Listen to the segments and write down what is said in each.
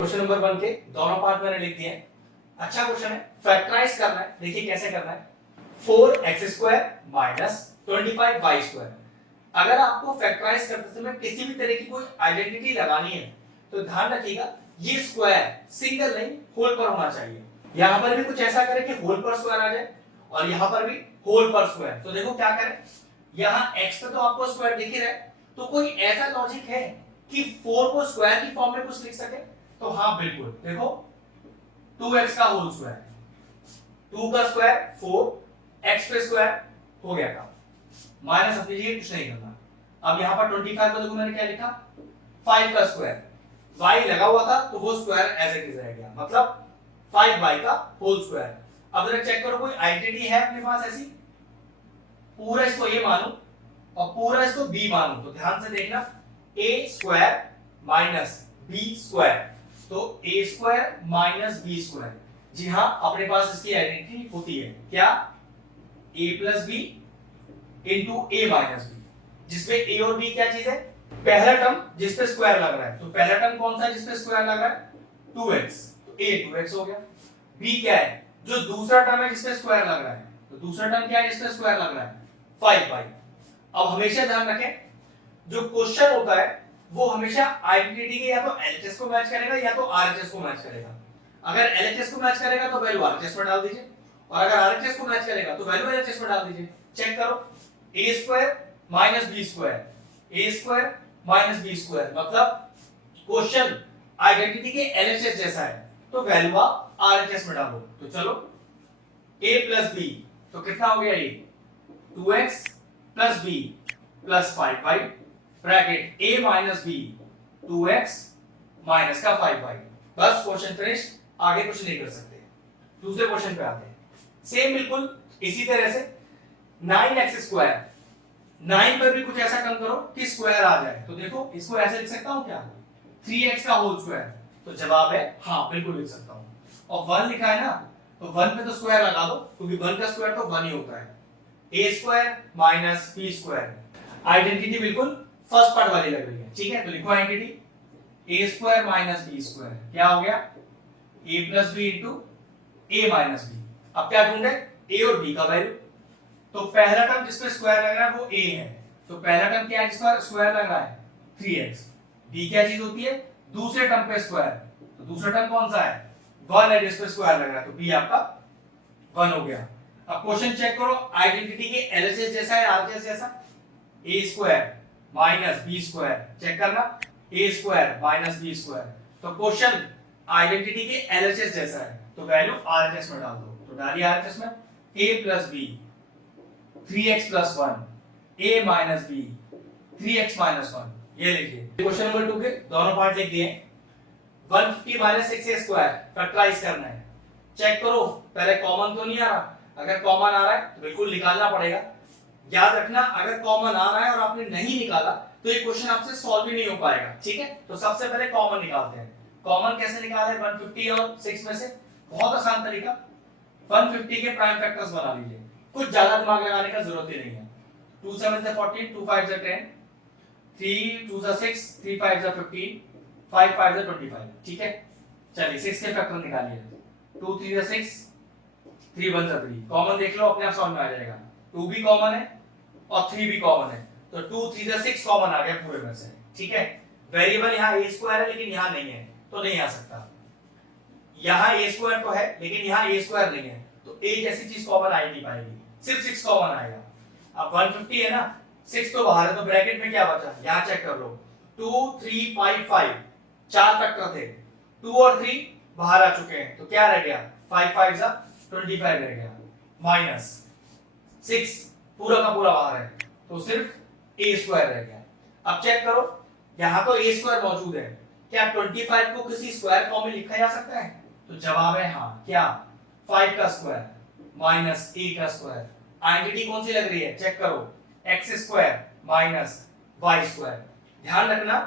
Question number 1 के दोनों part मैंने लिख दिए हैं। अच्छा क्वेश्चन है, फैक्टराइज करना है। देखिए कैसे करना है। 4x² minus 25y²। अगर आपको फैक्टराइज करते समय किसी भी तरह की कोई आइडेंटिटी लगानी है तो ध्यान रखिएगा ये स्क्वायर सिंगल नहीं होल पर होना चाहिए। यहां पर भी कुछ ऐसा करें कि होल पर स्क्वायर आ जाए और यहां पर भी होल पर स्क्वायर। तो देखो क्या करें, यहां x पे तो आपको स्क्वायर दिख ही रहा है, तो कोई ऐसा लॉजिक है कि 4 को स्क्वायर की फॉर्म में कुछ लिख सके? तो हाँ बिल्कुल, देखो 2x का होल स्क्वायर, 2 का स्क्वायर 4, x पे स्क्वायर हो गया काम, माइनस अपनी जगह कुछ नहीं करना। अब यहां पर 25 को देखो मैंने क्या लिखा, 5 का स्क्वायर, y लगा हुआ था तो वो स्क्वायर एज इट इज रह गया, मतलब 5y का होल स्क्वायर। अब जरा चेक करो कोई आइडेंटिटी है अपने पास ऐसी, पूरा इसको a मानो और पूरा इसको b मानो, तो ध्यान से देखना a square minus b square, तो a square minus b square. जी हाँ, अपने पास इसकी आइडेंटिटी होती है क्या, a plus B into a minus B, जिसमें a और b क्या चीज है, पहला टर्म जिस पे स्क्वायर लग रहा है। तो पहला टर्म कौन सा है जिस पे स्क्वायर लग रहा है, 2x, तो a 2x हो गया। b क्या है, जो दूसरा टर्म है जिस पे स्क्वायर लग रहा है, तो दूसरा टर्म क्या है जिस पे स्क्वायर लग रहा है, 5y। अब हमेशा ध्यान रखें जो क्वेश्चन होता है वो हमेशा आइडेंटिटी के या तो एलएचएस को मैच करेगा या तो आरएचएस को मैच करेगा। अगर एलएचएस को मैच करेगा तो वैल्यू आरएचएस में डाल दीजिए, और अगर आरएचएस को मैच करेगा तो वैल्यू एलएचएस में डाल दीजिए। चेक करो, a square minus b square, a square minus b square, मतलब क्वेश्चन आइडेंटिटी के एलएचएस जैसा है, तो वैल्यू आप आरएचएस में डालो। तो चलो a प्लस b, तो कितना हो गया ये 2x plus b plus 5y bracket a minus b 2x minus का 5y। बस क्वेश्चन फिनिश, आगे कुछ नहीं कर सकते। दूसरे क्वेश्चन पे आते हैं, सेम बिल्कुल इसी तरह से 9x स्क्वायर, 9 पर भी कुछ ऐसा कम करो कि स्क्वायर आ जाए। तो देखो इसको ऐसे लिख सकता हूं क्या, 3x का होल स्क्वायर, तो जवाब है हाँ बिल्कुल लिख सकता हूं। और 1 लिखा है ना, तो 1 पे तो स्क्वायर लगा दो क्योंकि 1 का स्क्वायर तो 1 ही होता है। a square minus b square, identity बिल्कुल फर्स्ट पार्ट वाली लग रही है, ठीक है। तो लिखो identity a square minus b square, क्या हो गया a plus b into a minus b। अब क्या ढूंढे, a और b का वैल्यू। तो पहला टर्म जिसपे स्क्वायर लग रहा है वो a है, तो पहला टर्म क्या है जिसका स्क्वायर लग रहा है 3x। b क्या चीज होती है, दूसरे टर्म पे स्क्वायर, तो दूसरा टर्म कौन सा है 1 है जिसपे स्क्वायर लग रहा है, तो b आपका 1 हो गया। अब क्वेश्चन चेक करो, आइडेंटिटी के एलएचएस जैसा है आरएचएस जैसा, a square minus b square, check करना a square minus b square, तो क्वेश्चन आइडेंटिटी के एलएचएस जैसा है, तो वैल्यू आरएचएस में डाल दो। तो डालिए आरएचएस में a plus b 3x plus 1 a minus b 3x minus 1, ये लिखिए। क्वेश्चन नंबर 2 के दोनों पार्ट लिख दिए। 150 माइनस 6a स्क्वायर फैक्टराइज करना है। चेक करो पहले कॉमन तो नहीं आ रहा, अगर कॉमन आ रहा है तो बिल्कुल निकालना पड़ेगा। याद रखना अगर कॉमन आ रहा है और आपने नहीं निकाला तो ये क्वेश्चन आपसे सॉल्व ही नहीं हो पाएगा, ठीक है। तो सबसे पहले कॉमन निकालते हैं। कॉमन कैसे निकाले 150 और 6 में से, बहुत आसान तरीका, 150 के प्राइम फैक्टर्स बना लीजिए, कुछ ज्यादा दिमाग लगाने का जरूरत ही नहीं है। 2 7 से 14, 2 5 से 10, 3 2 से 6, 3 5 से 15, 5 5 से 25, ठीक है। चलिए 6 के फैक्टर निकालिए, 2 3 से 6, 3 1 से 3, कॉमन देख लो अपने आप समझ में आ जाएगा। 2 भी कॉमन है और 3 भी कॉमन है, तो 2 3 से 6 कॉमन आ गया पूरे में से, ठीक है। वेरिएबल यहाँ a स्क्वायर है लेकिन यहाँ नहीं है, तो नहीं आ सकता। यहाँ a स्क्वायर तो है लेकिन यहाँ a स्क्वायर नहीं है, तो a जैसी चीज कॉमन आ ही नहीं पाएगी, सिर्फ 6 कॉमन आएगा। अब 150 है ना, 6 तो बाहर है, तो ब्रैकेट में क्या बचा, यहाँ चेक कर लो 2 3 5 5, 4 फैक्टर थे, 2 और 3 बाहर आ चुके हैं, तो क्या रह गया 5 5 जा 25 रह गया, माइनस 6 पूरा का पूरा बाहर है, तो सिर्फ a स्क्वायर रह गया। अब चेक करो यहां तो a स्क्वायर मौजूद है, क्या 25 को किसी स्क्वायर फॉर्म में लिखा जा सकता है, तो जवाब है हाँ, क्या 5 का स्क्वायर माइनस a का स्क्वायर। आइडेंटिटी कौन सी लग रही है, चेक करो x square minus y square. ध्यान रखना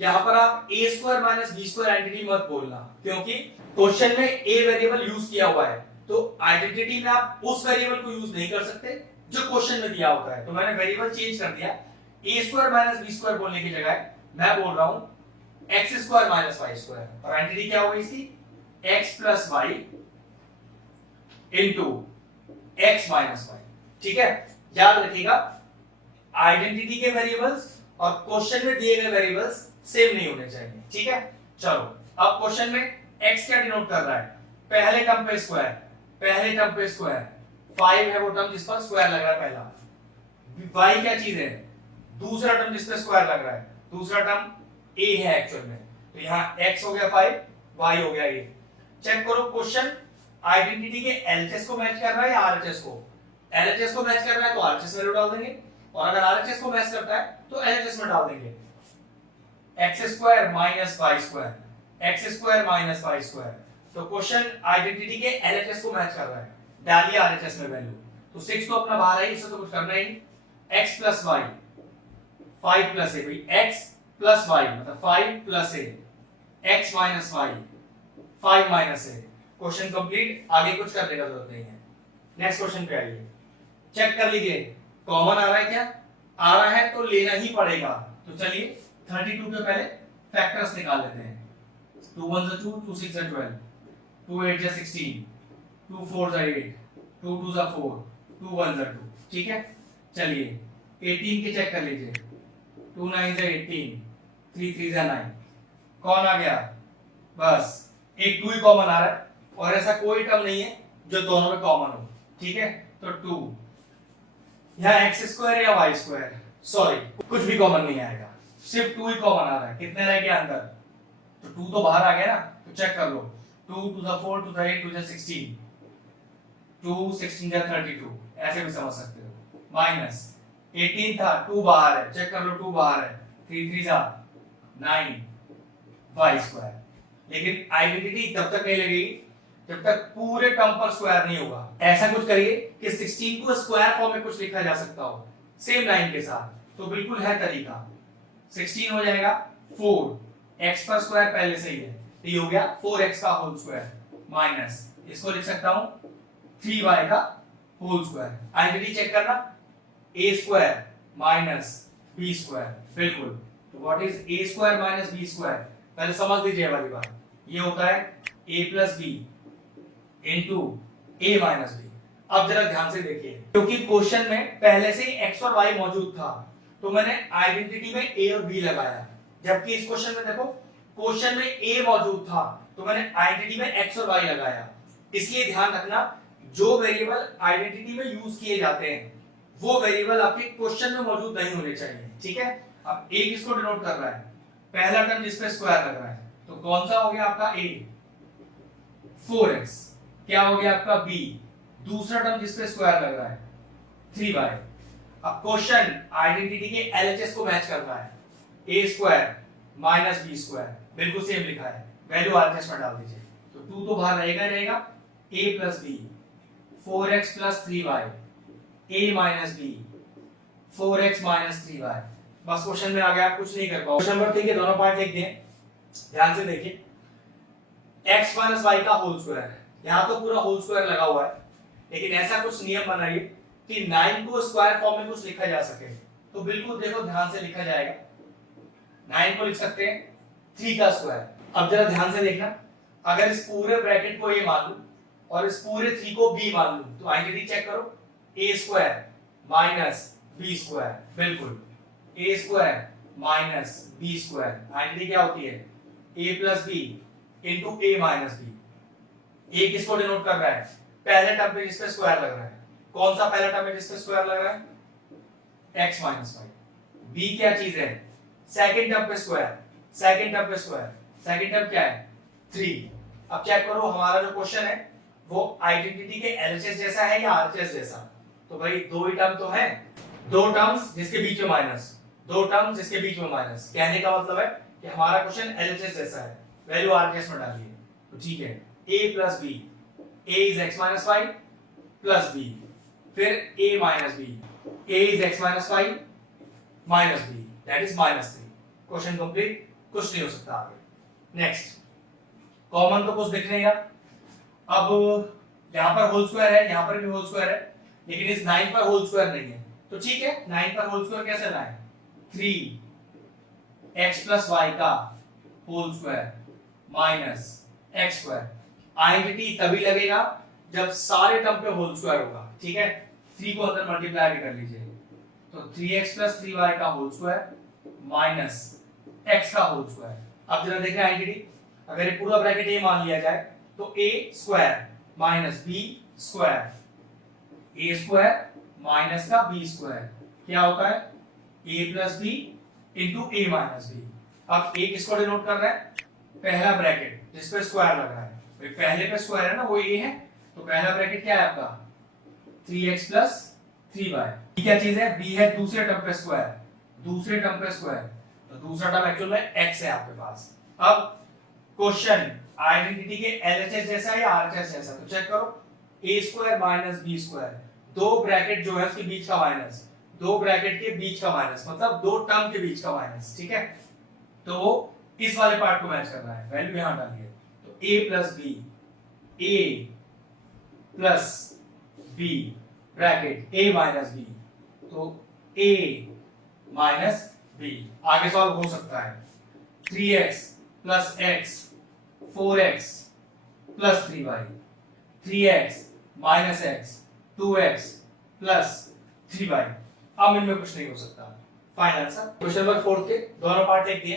यहां पर आप a square minus b square identity मत बोलना, क्योंकि क्वेश्चन में a वेरिएबल यूज किया हुआ है, तो आइडेंटिटी में आप उस वेरिएबल को यूज नहीं कर सकते जो क्वेश्चन में दिया होता है। तो मैंने वेरिएबल चेंज कर दिया, a square minus b square बोलने की जगह मैं बोल रहा हूं X square minus Y square और आइडेंटिटी क्या होगी इसकी X plus Y into X minus Y. ठीक है, याद रखिएगा आइडेंटिटी के वेरिएबल्स और क्वेश्चन में दिए गए वेरिएबल्स सेम नहीं होने चाहिए। ठीक है, चलो अब क्वेश्चन में x क्या डिनोट कर रहा है, पहले टर्म पे स्क्वायर, पहले टर्म पे स्क्वायर 5 है वो टर्म जिस पर स्क्वायर लग रहा है पहला। y क्या चीज है, दूसरा टर्म जिस पे स्क्वायर लग रहा है, दूसरा टर्म a है एक्चुअल में, तो यहाँ x हो गया 5, y हो गया a। चेक करो क्वेश्चन आइडेंटिटी के एलएचएस को मैच कर रहा है या आरएचएस को, एलएचएस को मैच कर रहा है तो आरएचएस वैल्यू डाल देंगे और अगर आरएचएस को मैच करता है तो एलएचएस में डाल देंगे। X square minus Y square, X square minus Y square, तो क्वेश्चन आइडेंटिटी के एलएचएस को मैच कर रहा है, डालिए आरएचएस में वैल्यू, तो 6 तो अपना बाहर है, इससे तो कुछ करना ही नहीं। x प्लस वाई 5 प्लस ए, भाई x प्लस वाई मतलब 5 प्लस ए, x माइनस वाई 5 माइनस ए। क्वेश्चन कंप्लीट, आगे कुछ करने का जरूरत नहीं है। नेक्स्ट क्वेश्चन पे आइए, चेक कर लीजिए कॉमन आ रहा है क्या, आ रहा है तो लेना ही पड़ेगा। तो चलिए 32 के पहले फैक्टर्स निकाल लेते हैं। 2 1 2, 2 6 12, 2 8 16, 2 4 8, 2 2 4, 2 1 2। ठीक है, चलिए 18 के चेक कर लीजिए, 2 9 18, 3 3 9, कौन आ गया, बस एक 2 ही कॉमन आ रहा है और ऐसा कोई टर्म नहीं है जो दोनों में कॉमन हो। ठीक है, तो 2 यहाँ एक्स स्क्वायर या वाई स्क्वायर, सॉरी कुछ भी कॉमन नहीं आएगा, सिर्फ 2 ही कॉमन आ रहा है। कितने रह गया अंदर, तो 2 तो बाहर आ गया ना, तो चेक कर लो 2 2 4, 2 8, 2 16, 2 16 32, ऐसे भी समझ सकते हो। माइनस 18 था, 2 बाहर है, चेक कर लो 2 बाहर है, 3 3 9 वाई स्क्वायर। लेकिन आइडेंटिटी तब तक नहीं लगेगी जब तक पूरे टर्म पर स्क्वायर नहीं होगा। ऐसा कुछ करिए कि 16 को स्क्वायर फॉर्म में कुछ लिखा जा सकता हो सेम लाइन के साथ, तो बिल्कुल है तरीका। 16 हो जाएगा 4, x पर स्क्वायर पहले से ही है, तो ये हो गया 4x का होल स्क्वायर माइनस, इसको लिख सकता हूं 3y का होल स्क्वायर। आइडेंटिटी चेक करना, a square minus b square, बिल्कुल। तो what is a square minus b square, पहले समझ लीजिए वाली बात, ये होता है a plus B into A minus B. अब जरा ध्यान से देखिए, क्योंकि क्वेश्चन में पहले से ही x और y मौजूद था तो मैंने आइडेंटिटी में a और b लगाया, जबकि इस क्वेश्चन में देखो क्वेश्चन में a मौजूद था तो मैंने आइडेंटिटी में x और y लगाया। इसलिए ध्यान रखना जो वेरिएबल आइडेंटिटी में यूज किए जाते हैं वो वेरिएबल आपके क्वेश्चन में मौजूद नहीं होने चाहिए। ठीक है, अब a किसको डिनोट कर रहा है, पहला टर्म जिस पे स्क्वायर लग रहा है, तो कौन सा हो गया आपका a 4x, क्या हो गया आपका b, दूसरा टर्म जिस पे स्क्वायर लग रहा है 3y। अब क्वेश्चन आइडेंटिटी के एलएचएस को मैच कर रहा है, a square minus b square, बिल्कुल सेम लिखा है, वैल्यू आरएचएस में डाल दीजिए, तो 2 तो बाहर रहेगा रहेगा, a plus b 4x plus 3y, a minus b 4x minus 3y। बस क्वेश्चन में आ गया, कुछ नहीं कर पाओ। क्वेश्चन नंबर 3 के दोनों पार्ट लिख दिए, ध्यान से देखिए, x माइनस y का होल स्क्वायर, यहाँ तो पूरा होल स्क्वायर लगा हुआ है, लेकिन ऐसा कुछ नियम बनाइए कि 9 को स्क्वायर फॉर्म में कुछ लिखा जा सके, तो बिल्कुल देखो ध्यान से लिखा जाएगा। 9 को लिख सकते हैं 3 का स्क्वायर। अब जरा ध्यान से देखना, अगर इस पूरे ब्रैकेट को a मान लूं और इस पूरे 3 को b मान लूं, तो आइडेंटिटी चेक करो, a square minus b square, बिल्कुल a square minus b square. Identity क्या होती है, a plus b into a minus b। a किसको डिनोट कर रहा है, पहले टर्म पे जिसपे स्क्वायर लग रहा है, कौन सा पहला टर्म है जिसपे स्क्वायर लग रहा है, x माइनस y। b क्या चीज है, सेकंड टर्म पे स्क्वायर, सेकंड टर्म पे स्क्वायर, सेकंड टर्म क्या है 3। अब चेक करो हमारा जो क्वेश्चन है वो आइडेंटिटी के एलएचएस जैसा है या आरएचएस जैसा, तो भाई दो ही टर्म तो है, दो टर्म्स जिसके बीच में माइनस, दो टर्म्स जिसके बीच में माइनस, कहने का मतलब है कि हमारा क्वेश्चन एलएचएस जैसा है, वैल्यू आरएचएस में डालिए, तो ठीक है a plus b, a is x minus 5 plus b, फिर a minus b, a is x minus 5 minus b, that is minus 3। Question complete, कुछ नहीं हो सकता आगे। नेक्स्ट, कॉमन तो कुछ दिख नहीं रहा। अब यहाँ पर होल स्क्वायर है, यहाँ पर भी होल स्क्वायर है, लेकिन इस 9 पर होल स्क्वायर नहीं है, तो ठीक है 9 पर होल स्क्वायर कैसे लाएं, 3x प्लस y का whole square minus X square. Identity तभी लगेगा जब सारे टर्म पे होल स्क्वायर होगा, ठीक है। 3 को अंदर मल्टीप्लाई कर लीजिए, तो 3x + 3y का होल स्क्वायर माइनस x का होल स्क्वायर। अब जरा देखना आइडेंटिटी, अगर ये पूरा ब्रैकेट a मान लिया जाए तो a square minus b square, a square minus का b स्क्वायर क्या होता है a + b into a minus b। अब a किसको डिनोट कर रहा है, पहला ब्रैकेट जिस पे स्क्वायर लग रहा है, भाई पहले पे स्क्वायर है ना, वो a है, तो पहला ब्रैकेट क्या है आपका 3x + 3y। क्या चीज है, b है दूसरे टर्म पे स्क्वायर, दूसरे टर्म पे स्क्वायर, तो दूसरा टर्म एक्चुअल में x है आपके पास। अब क्वेश्चन आइडेंटिटी के एलएचएस जैसा है या आरएचएस जैसा, तो चेक करो a square minus b square, दो ब्रैकेट जो है उसके बीच का माइनस, दो ब्रैकेट के बीच का माइनस, मतलब दो टर्म के बीच का माइनस, ठीक है। तो इस वाले पार्ट को मैच करना है, वैल्यू यहां डालिए, तो a + b, a + b bracket a - b, तो a - b। आगे सॉल्व हो सकता है 3x + x 4x + 3y, 3x - x 2x + 3y। अब इनमें कुछ नहीं हो सकता। फाइनल आंसर क्वेश्चन नंबर 4 के दोनों पार्ट लिख दिए,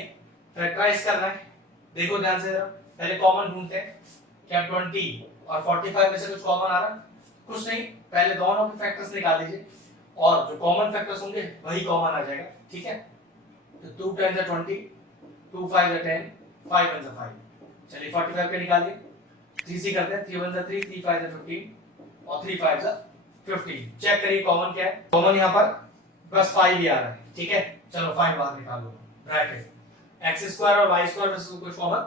फैक्टराइज करना है। देखो ध्यान से जरा, पहले कॉमन ढूंढते हैं, क्या 20 और 45 में से कुछ कॉमन आ रहा है, कुछ नहीं, पहले दोनों के फैक्टर्स निकाल लीजिए और जो कॉमन फैक्टर्स होंगे वही कॉमन आ जाएगा, ठीक है। तो 2 × 10 = 20, 2 × 5 = 10, 5 × 1 = 5। चलिए 45 के निकालिए, 3 से करते हैं, 3 × 1 = 3, 3 × 5 = 15 और 3 × 5 = 15। चेक करिए कॉमन क्या है, कॉमन यहां पर बस 5 ही आ रहा है, ठीक है। चलो 5 बाहर निकाल लो, ब्रैकेट x² और y² में से कुछ कॉमन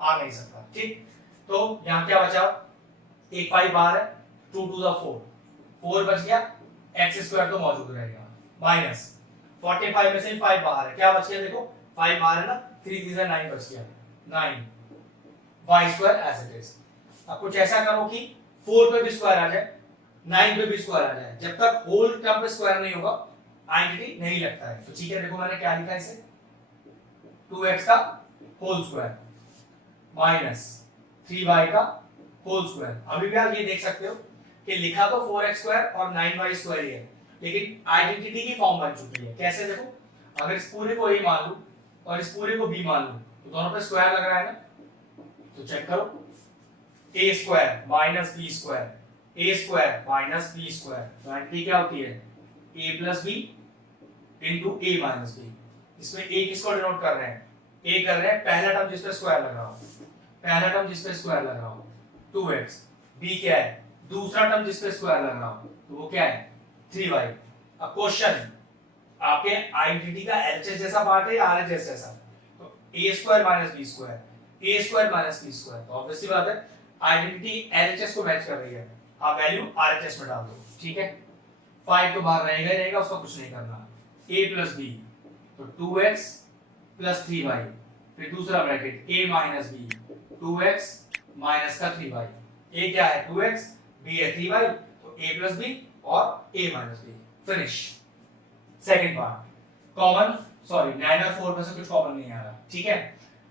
आ नहीं सकता, ठीक। तो यहां क्या बचा, एक 5 बाहर है, 2 × 2 = 4, 4 बच गया, x² तो मौजूद रहेगा, माइनस 45 में से 5 बाहर है, क्या बच गया, देखो 5 बाहर है ना, 3 × 3 = 9 बच गया, 9 y² एज इट इज। अब कुछ ऐसा करो कि 4 पे भी स्क्वायर आ जाए, 9 पे भी स्क्वायर आ जाए, जब तक होल टर्म पे स्क्वायर नहीं होगा आइडेंटिटी नहीं लगता है। तो ठीक है, देखो मैंने क्या लिखा है इसे, 2x का होल स्क्वायर माइनस 3y का होल स्क्वायर। अभी भी आप ये देख सकते हो कि लिखा तो 4x² और 9y² ही है, लेकिन आइडेंटिटी की फॉर्म बन चुकी है। कैसे, देखो अगर इस पूरे को a मान लूं और इस पूरे को b मान लूं, तो दोनों पे स्क्वायर लग रहा है ना, तो चेक करो a² - b², a² - b², तो आइडेंटिटी क्या होती है a + b into a - b। इसमें a किसको डिनोट कर रहे हैं, a कर रहे हैं पहला टर्म जिस पे स्क्वायर लग रहा हो, पहला टर्म जिस पे स्क्वायर लग रहा हो 2x, b क्या है दूसरा टर्म जिस पे स्क्वायर लग रहा हो, तो वो क्या है 3y। अब क्वेश्चन आपके आइडेंटिटी का एलएचएस जैसा पार्ट है या आरएचएस जैसा, तो a² - b², a² - b², तो ऑब्वियसली बात है आइडेंटिटी एलएचएस को मैच कर रही है, आप वैल्यू आरएचएस में डाल दो, ठीक है। 5 तो बाहर रहेगा ही रहेगा, उसका कुछ नहीं करना, a + b, तो 2x + 3y, फिर दूसरा bracket a - b, 2x minus का 3y, a क्या है 2x, b है 3y, तो a + b और a - b, finish. Second part common, sorry 9 और 4 में से कुछ कॉमन नहीं आ रहा, ठीक है।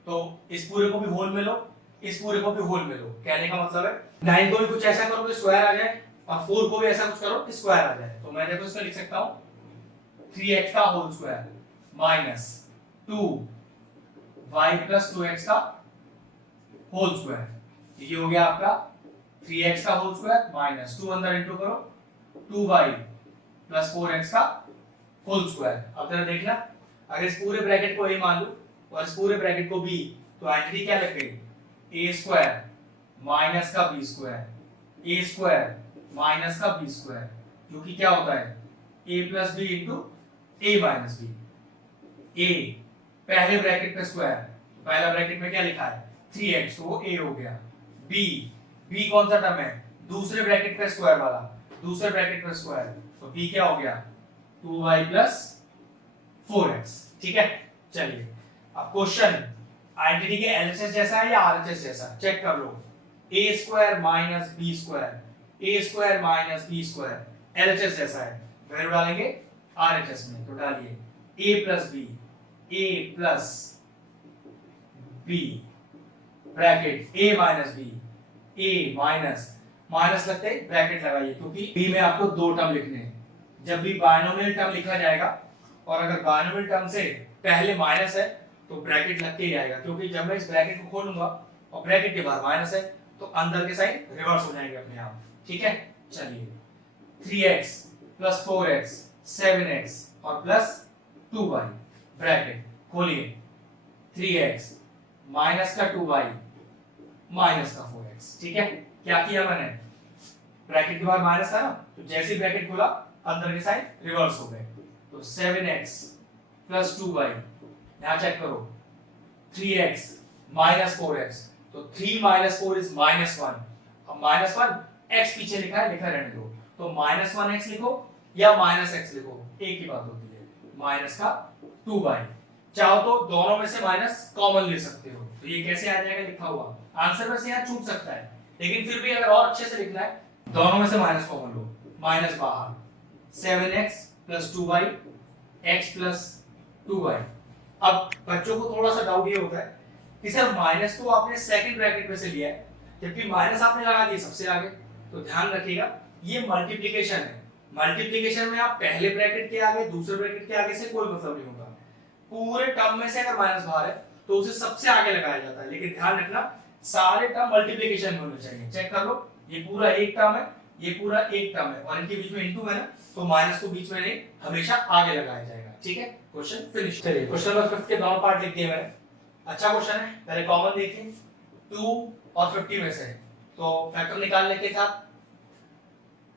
तो इस पूरे को भी होल में लो, इस पूरे को भी होल में लो, कहने का मतलब है 9 को भी कुछ ऐसा करो कि स्क्वायर आ जाए और 4 को भी ऐसा कुछ करो कि स्क्वायर आ जाए। तो मैं देखो इसमें लिख सकता हूं 3x का whole square minus 2y + 2x का होल स्क्वायर, ये हो गया आपका 3x का होल स्क्वायर माइनस 2 अंदर इंटू करो 2y + 4x का होल स्क्वायर। अब जरा देखना, अगर इस पूरे ब्रैकेट को a मान लूं और इस पूरे ब्रैकेट को b, तो आइडेंटिटी क्या लग गई a² माइनस का b², a² माइनस का b², जो कि क्या होता है a + b into a - b। a पहले ब्रैकेट पे स्क्वायर, पहला ब्रैकेट में क्या लिखा है 3x, तो वो a हो गया, b कौन सा टर्म है दूसरे ब्रैकेट पे स्क्वायर वाला, दूसरे ब्रैकेट पे स्क्वायर, तो b क्या हो गया 2y + 4x, ठीक है। चलिए अब क्वेश्चन आइडेंटिटी के एलएचएस जैसा है या आरएचएस जैसा, चेक कर लो, a² - b², a² - b², LHS जैसा है, वैल्यू डालेंगे आरएचएस में, तो डालिए a + b, a + B bracket A minus B, A minus minus लगते ही ब्रैकेट लगाइए, क्योंकि बी में आपको दो टर्म लिखने हैं। जब भी बायनोमियल टर्म लिखा जाएगा और अगर बायनोमियल टर्म से पहले माइनस है तो ब्रैकेट लग के ही आएगा, क्योंकि जब मैं इस ब्रैकेट को खोलूंगा और ब्रैकेट के बाहर माइनस है तो अंदर के साइन रिवर्स हो जाएंगे अपने आप। ठीक है, चलिए 3x प्लस 4x 7x और प्लस 2y ब्रैकेट खोलिए, 3x माइनस का 2y माइनस का 4x। ठीक है, क्या किया मैंने, ब्रैकेट के बाहर माइनस था ना, तो जैसे ही ब्रैकेट खोला अंदर के साइन रिवर्स हो गए, तो 7x प्लस 2y, यहां चेक करो 3x माइनस 4x, तो 3 माइनस 4 इज -1। अब -1 x पीछे लिखा है, लिखा रहने दो, तो -1x लिखो या -x लिखो, एक ही बात होती है, माइनस का 2y। चाहो तो दोनों में से माइनस कॉमन ले सकते हो, तो ये कैसे आ जाएगा लिखा हुआ, आंसर में से यहाँ छूट सकता है, लेकिन फिर भी अगर और अच्छे से लिखना है दोनों में से माइनस कॉमन लो, माइनस बाहर 7x plus 2y x plus 2y। अब बच्चों को थोड़ा सा डाउट ये होता है कि सर माइनस तो आपने सेकंड ब्रैकेट में से लिया है, जबकि माइनस आपने लगा दिया सबसे आगे, तो ध्यान रखिएगा ये मल्टीप्लिकेशन है, मल्टीप्लिकेशन में आप पहले ब्रैकेट के आगे दूसरे ब्रैकेट के आगे से कोई मतलब नहीं होगा, पूरे टर्म में से अगर माइनस बाहर है तो उसे सबसे आगे लगाया जाता है, लेकिन ध्यान रखना सारे टर्म मल्टीप्लिकेशन में होने चाहिए। चेक कर लो, ये पूरा एक टर्म है, ये पूरा एक टर्म है और इनके बीच में इनटू है ना, तो माइनस को बीच में नहीं हमेशा आगे लगाया जाएगा। ठीक है, क्वेश्चन फिनिश। चलिए क्वेश्चन नंबर 5 के दोनों पार्ट लिख दिए मैंने, अच्छा क्वेश्चन है। पहले कॉमन देखिए 2 और 50 में से तो फैक्टर निकालने के साथ,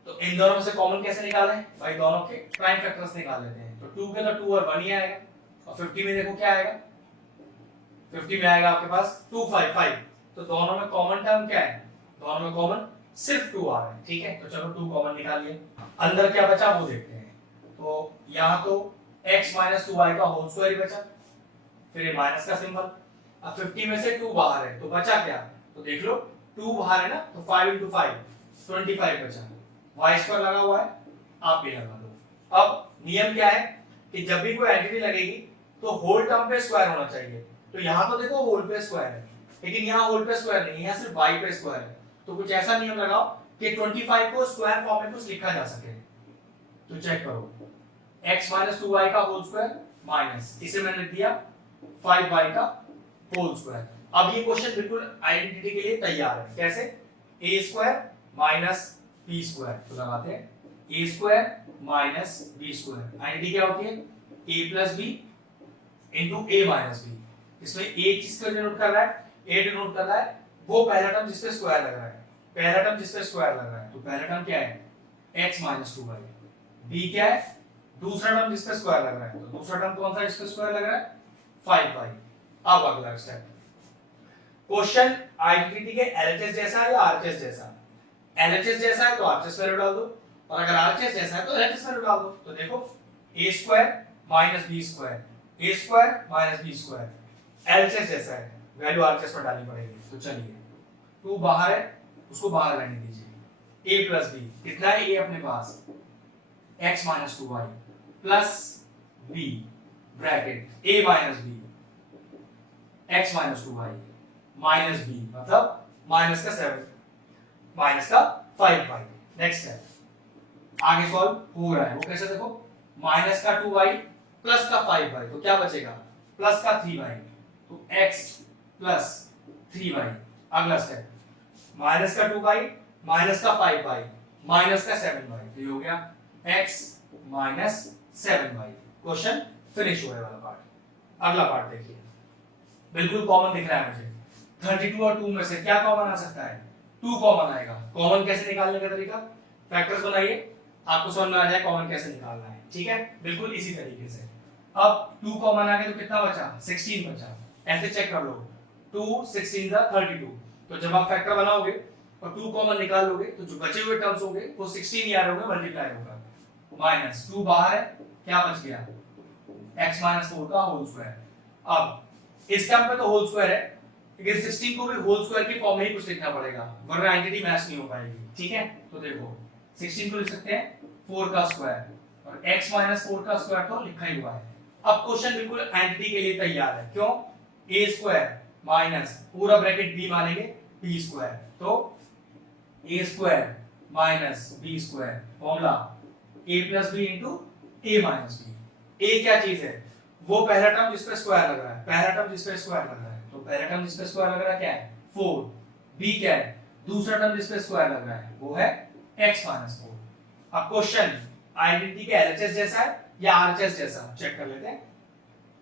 तो इन दोनों में से कॉमन कैसे निकालें भाई, दोनों के प्राइम फैक्टर्स निकाल लेते हैं, तो 2 के अंदर 2 और 1 ही आएगा, और 50 में देखो क्या आएगा, 50 में आएगा आपके पास 2 5 5, तो दोनों में कॉमन टर्म क्या है, दोनों में कॉमन सिर्फ 2 आ रहा है। ठीक है, तो चलो 2 कॉमन निकालिए, अंदर क्या बचा वो देखते हैं, तो यहाँ तो x माइनस 2y का होल स्क्वायर ही बचा, फिर ये माइनस का सिंबल, अब 50 में से 2 बाहर है तो बचा क्या, तो देख लो 2 बाहर है ना, तो 5 into 5 25 बचा, y स्क्वायर लगा हुआ है, आप भी लगा दो। अब नियम क्या है कि जब भी कोई एंटिटी लगेगी तो होल टर्म पे स्क्वायर होना चाहिए, तो यहाँ तो देखो होल पे स्क्वायर है, लेकिन यहाँ होल पे स्क्वायर नहीं है, यहाँ सिर्फ y पे स्क्वायर है, तो कुछ ऐसा नियम लगाओ कि 25 को स्क्वायर फॉर्म में कुछ लिखा जा सके, तो चेक करो x माइनस 2y का होल स्क्वायर माइनस, इसे मैंने लिख दिया 5y का होल स्क्वायर। अब ये क्वेश्चन बिल्कुल आइडेंटिटी के लिए तैयार है, कैसे, a square minus b square, तो लगाते हैं a square minus b square, identity क्या होती है a plus b into a minus b, इसमें a किसको डिनोट कर रहा है, a डिनोट कर रहा है वो पहला टर्म जिस पे स्क्वायर लग रहा है, पहला टर्म जिस पे स्क्वायर लग रहा है, तो पहला टर्म क्या है x माइनस 2y, b क्या है दूसरा टर्म जिस पे स्क्वायर लग रहा है, तो दूसरा टर्म कौन सा जिस पे स्क्वायर लग रहा है 5y। अब अगला स्टेप, क्वेश्चन आइडेंटिटी के एलएचएस जैसा है या आरएचएस जैसा, एलएचएस जैसा है तो आरएचएस वैल्यू डाल दो, और अगर आरएचएस जैसा है तो एलएचएस वैल्यू डाल दो, तो देखो a square minus b square, a square minus b square, LHS जैसा है वैल्यू आरएचएस में डालनी पड़ेगी, तो चलिए 2 बाहर है उसको बाहर रहने दीजिए, a प्लस b कितना है, a अपने पास x minus 2y plus b bracket a minus b x minus 2y minus b, मतलब माइनस का 7 माइनस का 5y। नेक्स्ट है आगे सॉल्व हो रहा है, वो कैसे देखो माइनस का 2y प्लस का 5y, तो क्या बचेगा प्लस का 3y, तो x प्लस 3y। अगला स्टेप माइनस का 2y माइनस का 5y माइनस का 7y, तो ये हो गया x minus 7y। Question finish हुआ वाला पार्ट। अगला पार्ट देखिए, बिल्कुल कॉमन दिख रहा है मुझे, 32 और 2 में से क्या कॉमन आ सकता है, 2 कॉमन आएगा। कॉमन कैसे निकालने का तरीका, फैक्टर्स बनाइए, आपको समझ में आ जाए कॉमन कैसे निकालना है। ठीक है, बिल्कुल इसी तरीके से। अब 2 कॉमन आ गया तो कितना बचा, 16 बचा। ऐसे चेक कर लो, 2 16 जा 32, तो जब आप फैक्टर बनाओगे और 2 कॉमन निकालोगे तो जो बचे हुए टर्म्स होंगे वो 16 ही आ रहे होंगे, मल्टीप्लाई होगा, माइनस 2 बाहर है, क्या बच गया x माइनस 4 का होल स्क्वायर। अब इस टर्म पे तो होल स्क्वायर है, लेकिन 16 को भी होल स्क्वायर की फॉर्म में ही कुछ लिखना पड़ेगा, वरना आइडेंटिटी मैच नहीं हो पाएगी। ठीक है, तो देखो 16 को लिख सकते हैं 4 का स्क्वायर और x माइनस 4 का स्क्वायर तो लिखा ही हुआ है। अब क्वेश्चन बिल्कुल आइडेंटिटी के लिए तैयार है, क्यों, a स्क्वायर माइनस पूरा ब्रैकेट b मानेंगे b स्क्वायर, तो a square minus b square, formula a plus B into a minus B. a क्या चीज है? वो पहला टर्म जिस पे स्क्वायर लग रहा है, पहला टर्म जिस पे स्क्वायर लग रहा है, तो पहला टर्म जिस पे स्क्वायर लग रहा है क्या है 4, b क्या है दूसरा टर्म जिस पे स्क्वायर लग रहा है वो है x माइनस 4। अब क्वेश्चन आइडेंटिटी के एलएचएस जैसा है या आरएचएस जैसा, चेक कर लेते हैं।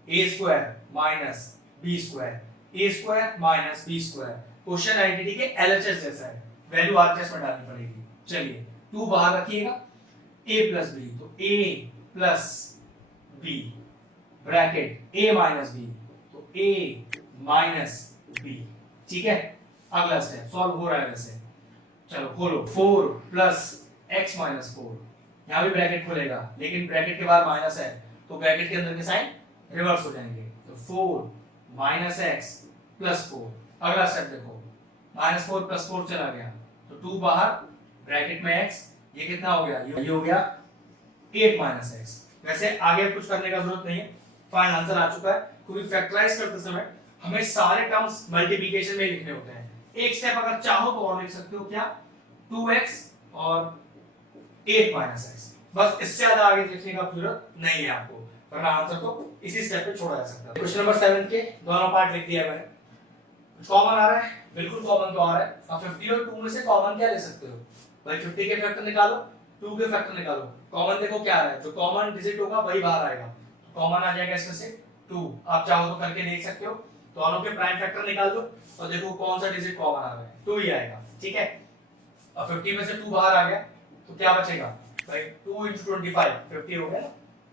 a square minus b square, a square minus b square, question identity के एलएचएस जैसा है, वैल्यू आरएचएस में डालनी पड़ेगी। चलिए 2 बाहर रखिएगा, a प्लस b, तो a plus b bracket a minus b, तो a माइनस b। ठीक है, अगला स्टेप सॉल्व हो रहा है वैसे, चलो खोलो। 4 प्लस x माइनस 4, यहां भी ब्रैकेट खुलेगा लेकिन ब्रैकेट के बाहर माइनस है तो ब्रैकेट के अंदर के साइन रिवर्स हो जाएंगे, तो 4 माइनस x प्लस 4। अगला स्टेप देखो, माइनस 4 प्लस 4 चला गया तो 2 बाहर, ब्रैकेट में x, ये कितना हो गया, ये हो गया 8 माइनस x। वैसे आगे कुछ करने का जरूरत नहीं है, फाइनल आंसर आ चुका है, क्योंकि फैक्टराइज करते समय हमें सारे टर्म्स मल्टीप्लिकेशन में लिखने होते हैं। एक स्टेप अगर चाहो तो और लिख सकते हो, क्या 2x और 8 माइनस x, बस इससे ज्यादा आगे लिखने का जरूरत नहीं है आपको, वरना आंसर तो इसी स्टेप पे छोड़ा जा सकता है। क्वेश्चन नंबर 7 के दोनों पार्ट लिख दिया है मैंने, कॉमन आ रहा है, बिल्कुल कॉमन तो आ रहा है। अब 50 और 2 में से कॉमन क्या ले सकते हो भाई, 50 के फैक्टर निकालो, 2 के फैक्टर निकालो, कॉमन देखो क्या आ रहा है, जो कॉमन डिजिट होगा वही बाहर आएगा, कॉमन आ जाएगा इसमें से 2। आप चाहो तो करके देख सकते हो, दोनों के प्राइम फैक्टर निकाल दो और देखो कौन सा डिजिट कॉमन आ रहा है, 2 ही आएगा। ठीक है, अब 50 में से 2 बाहर आ गया तो क्या बचेगा भाई, 2 × 25 50 हो गया ना,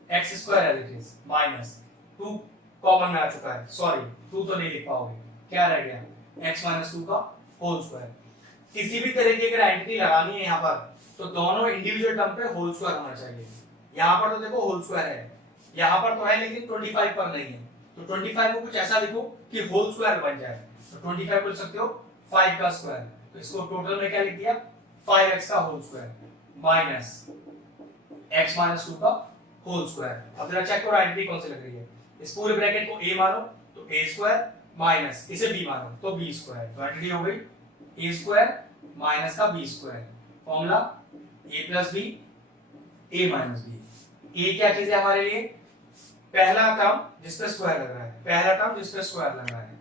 x square as it is minus 2 common में आ चुका है, सॉरी 2 तो नहीं लिख पाओगे, क्या रह गया x माइनस 2 का होल स्क्वायर। किसी भी तरह की अगर आइडेंटिटी लगानी है यहाँ पर तो दोनों इंडिविजुअल टर्म पे होल स्क्वायर होना चाहिए। यहाँ पर तो देखो होल स्क्वायर है, यहाँ पर तो है लेकिन 25 पर नहीं है, तो 25 को कुछ ऐसा लिखो कि होल स्क्वायर बन जाए, तो 25 बोल सकते हो 5 का स्क्वायर, तो इसको टोटल में क्या लिख दिया 5x का whole square minus x minus 2 का होल स्क्वायर। अब जरा चेक करो आइडेंटिटी कौन सी लग रही है, इस पूरे ब्रैकेट को a मानो तो a स्क्वायर माइनस इसे b मानो तो b स्क्वायर, तो आइडेंटिटी हो गई a स्क्वायर माइनस का b square, formula a plus b a minus b। a क्या चीज है हमारे लिए, पहला टर्म जिस पे स्क्वायर लग रहा है, पहला टर्म जिस पे स्क्वायर लग रहा है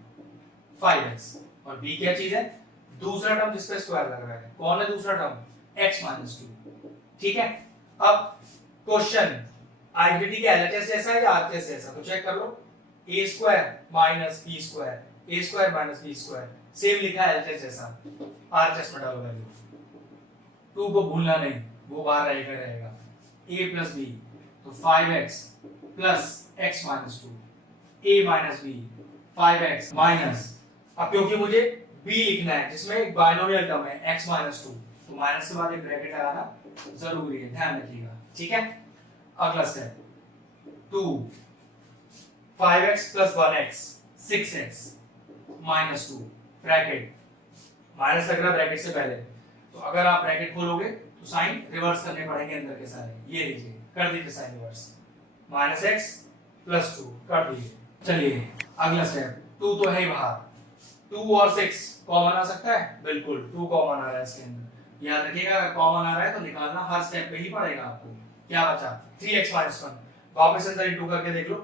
5x, और b क्या चीज है, दूसरा टर्म जिस पे स्क्वायर लग रहा है, कौन है दूसरा टर्म x माइनस 2। ठीक है, अब क्वेश्चन आइडेंटिटी के एलएचएस जैसा है या आरएचएस जैसा, तो चेक कर लो, a square minus b square, a square minus b square, same लिखा है एलएचएस जैसा, आरएचएस में डालो वैल्यू, 2 को भूलना नहीं, वो बाहर रहेगा a प्लस b, तो 5x plus x minus 2, a minus b 5x minus, अब क्योंकि मुझे b लिखना है जिसमें एक बाइनोमियल टर्म है x माइनस 2, तो माइनस के बाद एक ब्रैकेट लगाना जरूरी है, ध्यान रखिएगा। ठीक है, अगला step 2 5x plus 1x 6x minus 2 bracket, minus लग रहा ब्रैकेट से पहले, तो अगर आप ब्रैकेट खोलोगे तो साइन रिवर्स करने पड़ेंगे अंदर के सारे, ये लीजिए कर दीजिए sign reverse, minus x plus 2 कर दीजिए। चलिए अगला स्टेप, 2 तो है ही बाहर, 2 और 6 कॉमन आ सकता है, बिल्कुल 2 कॉमन आ रहा है इसके अंदर, याद रखिएगा कॉमन आ रहा है तो निकालना हर स्टेप पे ही पड़ेगा आपको। क्या बचा 3x माइनस 1, वापस अंदर इंटू करके देख लो,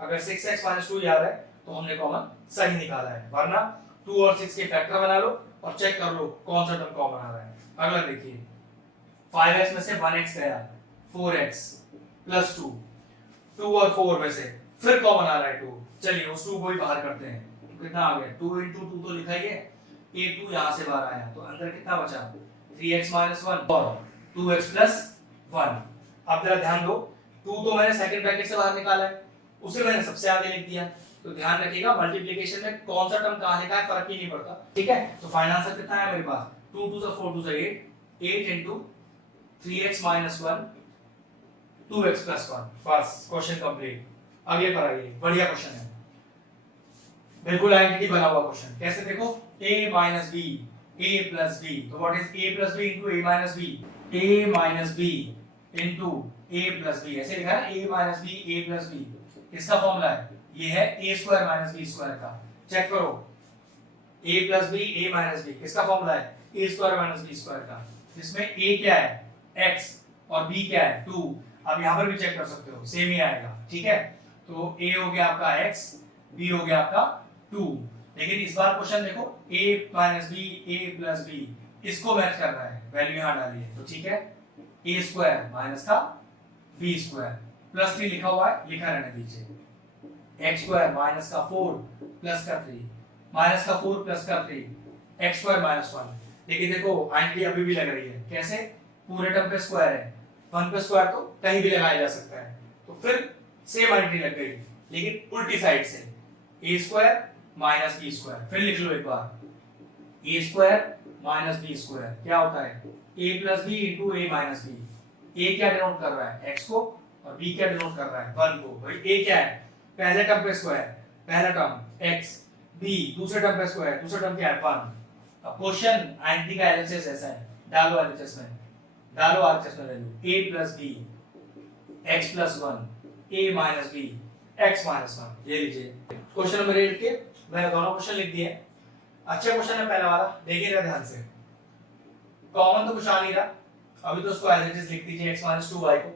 अगर 6x माइनस 2 याद है तो हमने कॉमन सही निकाला है, वरना 2 और 6 के फैक्टर बना लो और चेक कर लो कौन सा टर्म कॉमन आ रहा है। अगला देखिए 5x में से 1x गया, 4x प्लस 2, 2 और 4 में से फिर कॉमन आ रहा है 2, चलिए उस 2 को ही बाहर करते हैं, तो कितना आ गया 2 × 2 तो लिखा ही है, ये 2 यहाँ से बाहर आया तो अंदर कितना बचा 3x माइनस 1 और 2x प्लस 1। अब जरा ध्यान दो, 2 तो मैंने सेकंड ब्रैकेट से बाहर निकाला है, उसे मैंने सबसे आगे लिख दिया, तो ध्यान रखिएगा मल्टीप्लिकेशन में कौन सा टर्म कहां लिखा है फर्क ही नहीं पड़ता। ठीक है, तो फाइनल आंसर कितना है मेरे पास 2 2 4 2 8 × 3x माइनस 1 2x प्लस 1, बस क्वेश्चन कंप्लीट। अब ये कराइए, बढ़िया क्वेश्चन है, बिल्कुल आइडेंटिटी बना हुआ क्वेश्चन। कैसे देखो a minus b a plus b, तो what is a plus b into a minus b, a minus b into a plus b, ऐसे लिखा है a minus b a plus b, इसका फॉर्मूला है ये है a square minus b square का। Check करो a plus B a minus b किसका फॉर्मूला है a square minus b square का, जिसमें a क्या है x और b क्या है 2। अब यहाँ पर भी चेक कर सकते हो सेम ही आएगा, ठीक है। तो a हो गया आपका x, b हो गया आपका 2। लेकिन इस बार क्वेश्चन देखो a minus B a plus b इसको मैच कर रहा है, वैल्यू यहाँ डालिए तो ठीक है। a स्क्वायर माइनस का b स्क्वायर प्लस 3 लिखा हुआ है, लिखा रहने दीजिए। x स्क्वायर माइनस का 4 प्लस का 3 माइनस का 4 प्लस का 3 x स्क्वायर माइनस 1। लेकिन देखो आंटी अभी भी लग रही है कैसे, पूरे टर्म पे स्क्वायर है, 1 पे स्क्वायर तो कहीं भी लगाया जा सकता है, तो फिर सेम आंटी लग गई लेकिन उल्टी साइड से। a square minus b square, फिर लिख लो एक बार a square minus b square क्या होता है a plus B into a minus B. a क्या डिनोट कर रहा है x को और b क्या डिनोट कर रहा है 1 को। भाई a क्या है पहले टर्म पे स्क्वायर, पहला टर्म x, b दूसरे टर्म पे स्क्वायर, दूसरा टर्म क्या है 1। अब क्वेश्चन आंटी का एलएचएस ऐसा है, डालो एलएचएस में, डालो आरएचएस में value a plus b x plus 1 a minus b x minus 1। ये लीजिए क्वेश्चन नंबर 8 के मैंने दोनों क्वेश्चन लिख दिए। अच्छा क्वेश्चन है पहला वाला, देखिएगा ध्यान से। कॉमन तो कुछ आ नहीं रहा, अभी तो उसको एज इट इज लिख दीजिए x माइनस 2y को।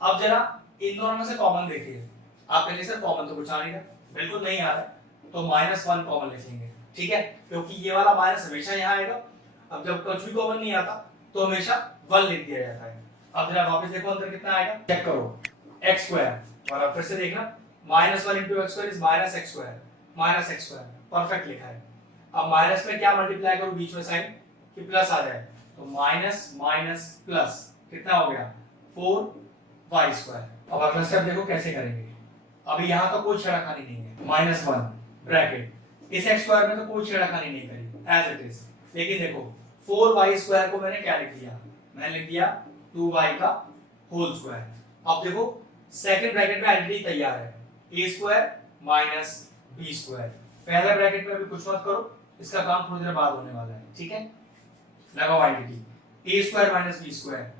अब जरा इन दोनों में से कॉमन देखिए, आप कहेंगे सर कॉमन तो कुछ आ नहीं रहा, बिल्कुल नहीं आ रहा, तो -1 कॉमन लिख लेंगे, ठीक है, क्योंकि ये वाला माइनस हमेशा यहाँ आएगा। अब जब कुछ भी कॉमन नहीं आता तो हमेशा 1 लिख दिया जाता है। अब जरा वापस देखो अंदर कितना आएगा, चेक करो x स्क्वायर, और अब फिर से देखना -1 * x square is -x square, -x square perfect लिखा है। अब माइनस में क्या मल्टीप्लाई करूं बीच में साइन कि प्लस आ जाए, तो माइनस माइनस प्लस कितना हो गया 4y स्क्वायर। अब अगला स्टेप देखो कैसे करेंगे। अभी यहां तो कोई छेड़खानी नहीं है, -1 ब्रैकेट, इस x स्क्वायर में तो कोई छेड़खानी नहीं करी एज इट इज। लेकिन देखो 4y स्क्वायर को मैंने क्या लिख दिया, मैंने लिख दिया 2y का होल स्क्वायर। अब देखो सेकंड ब्रैकेट में आइडेंटिटी तैयार है, a square minus b square. पहला ब्रैकेट में अभी कुछ मत करो, इसका काम थोड़ी देर बाद होने वाला है, ठीक है। लगाओ identity a square minus b square,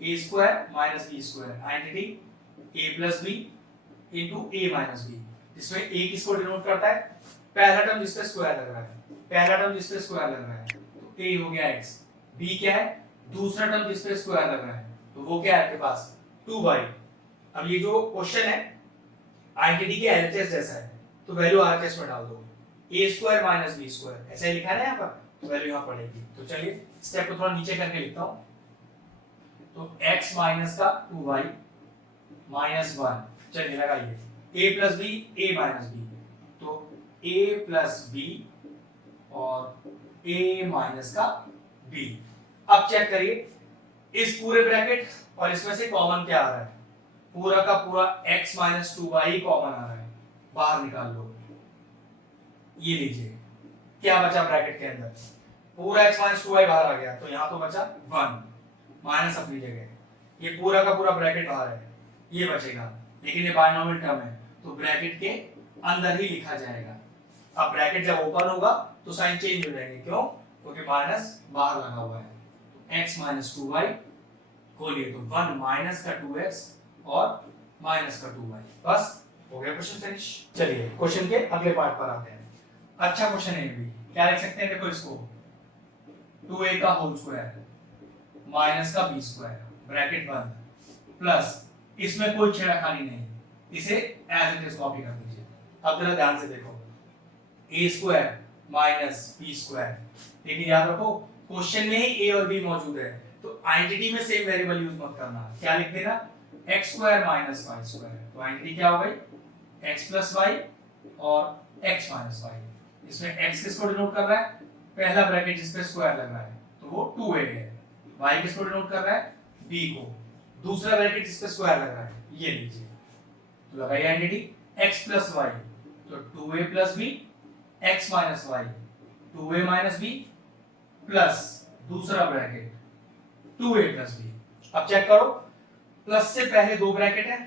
a square minus b square, identity a plus b into a minus b, जिसमें a किसको डिनोट करता है, पहला टर्म जिस पे स्क्वायर लग रहा है, पहला टर्म जिस पे स्क्वायर लग रहा है तो a हो गया x, b क्या है दूसरा टर्म जिस पे स्क्वायर लग रहा है तो वो क्या है आपके पास 2y। अब ये जो क्वेश्चन है आइडेंटिटी के एलएचएस जैसा है, तो वैल्यू आरएचएस में डाल दो, a square minus b square ऐसा ही लिखा है ना यहाँ पर, तो वैल्यू यहाँ पड़ेगी। तो चलिए स्टेप को थोड़ा नीचे करके लिखता हूँ, तो x माइनस का 2y माइनस 1, चलिए लगाइए a plus b a minus b, तो a प्लस b और a माइनस का b। अब चेक करिए इस पूरे ब्रैकेट और इसमें से कॉमन क्या आ रहा है, पूरा का पूरा x माइनस 2y कॉमन आ रहा है, बाहर निकाल लो। ये लीजिए क्या बचा ब्रैकेट के अंदर, पूरा x माइनस 2y बाहर आ गया, तो यहाँ तो बचा 1 माइनस अपनी जगह, ये पूरा का पूरा ब्रैकेट बाहर है, ये बचेगा, लेकिन ये बायनोमियल टर्म है तो ब्रैकेट के अंदर ही लिखा जाएगा। अब ब्रैकेट जब ओपन होगा तो साइन चेंज हो जाएंगे, क्यों, क्योंकि माइनस बाहर लगा हुआ है। x माइनस 2y खोलिए तो 1 माइनस का 2x और माइनस का 2y, बस हो गया क्वेश्चन फिनिश। चलिए क्वेश्चन के अगले पार्ट पर आते हैं। अच्छा क्वेश्चन है ये भी, क्या लिख सकते हैं देखो इसको, 2a का होल स्क्वायर माइनस का b स्क्वायर ब्रैकेट बंद, प्लस इसमें कोई छेड़खानी नहीं, इसे एज इट इज कॉपी कर दीजिए। अब जरा ध्यान से देखो a square minus b square, लेकिन याद रखो क्वेश्चन में ही a और b मौजूद है, तो आइडेंटिटी में सेम वेरिएबल यूज मत करना, क्या लिख देना x square minus y square, तो आइडेंटिटी क्या हो गई x प्लस y और x माइनस y। इसमें x किसको डिनोट कर रहा है, पहला ब्रैकेट जिस पे स्क्वायर लग रहा है तो वो 2a है, y किसको डिनोट कर रहा है b को, दूसरा ब्रैकेट जिस पे स्क्वायर लग रहा है ये लीजिए, तो लगाइए आइडेंटिटी x प्लस y, तो 2a plus b x minus y 2a minus b plus दूसरा ब्रैकेट 2a प्लस b। अब चेक करो प्लस से पहले दो ब्रैकेट है,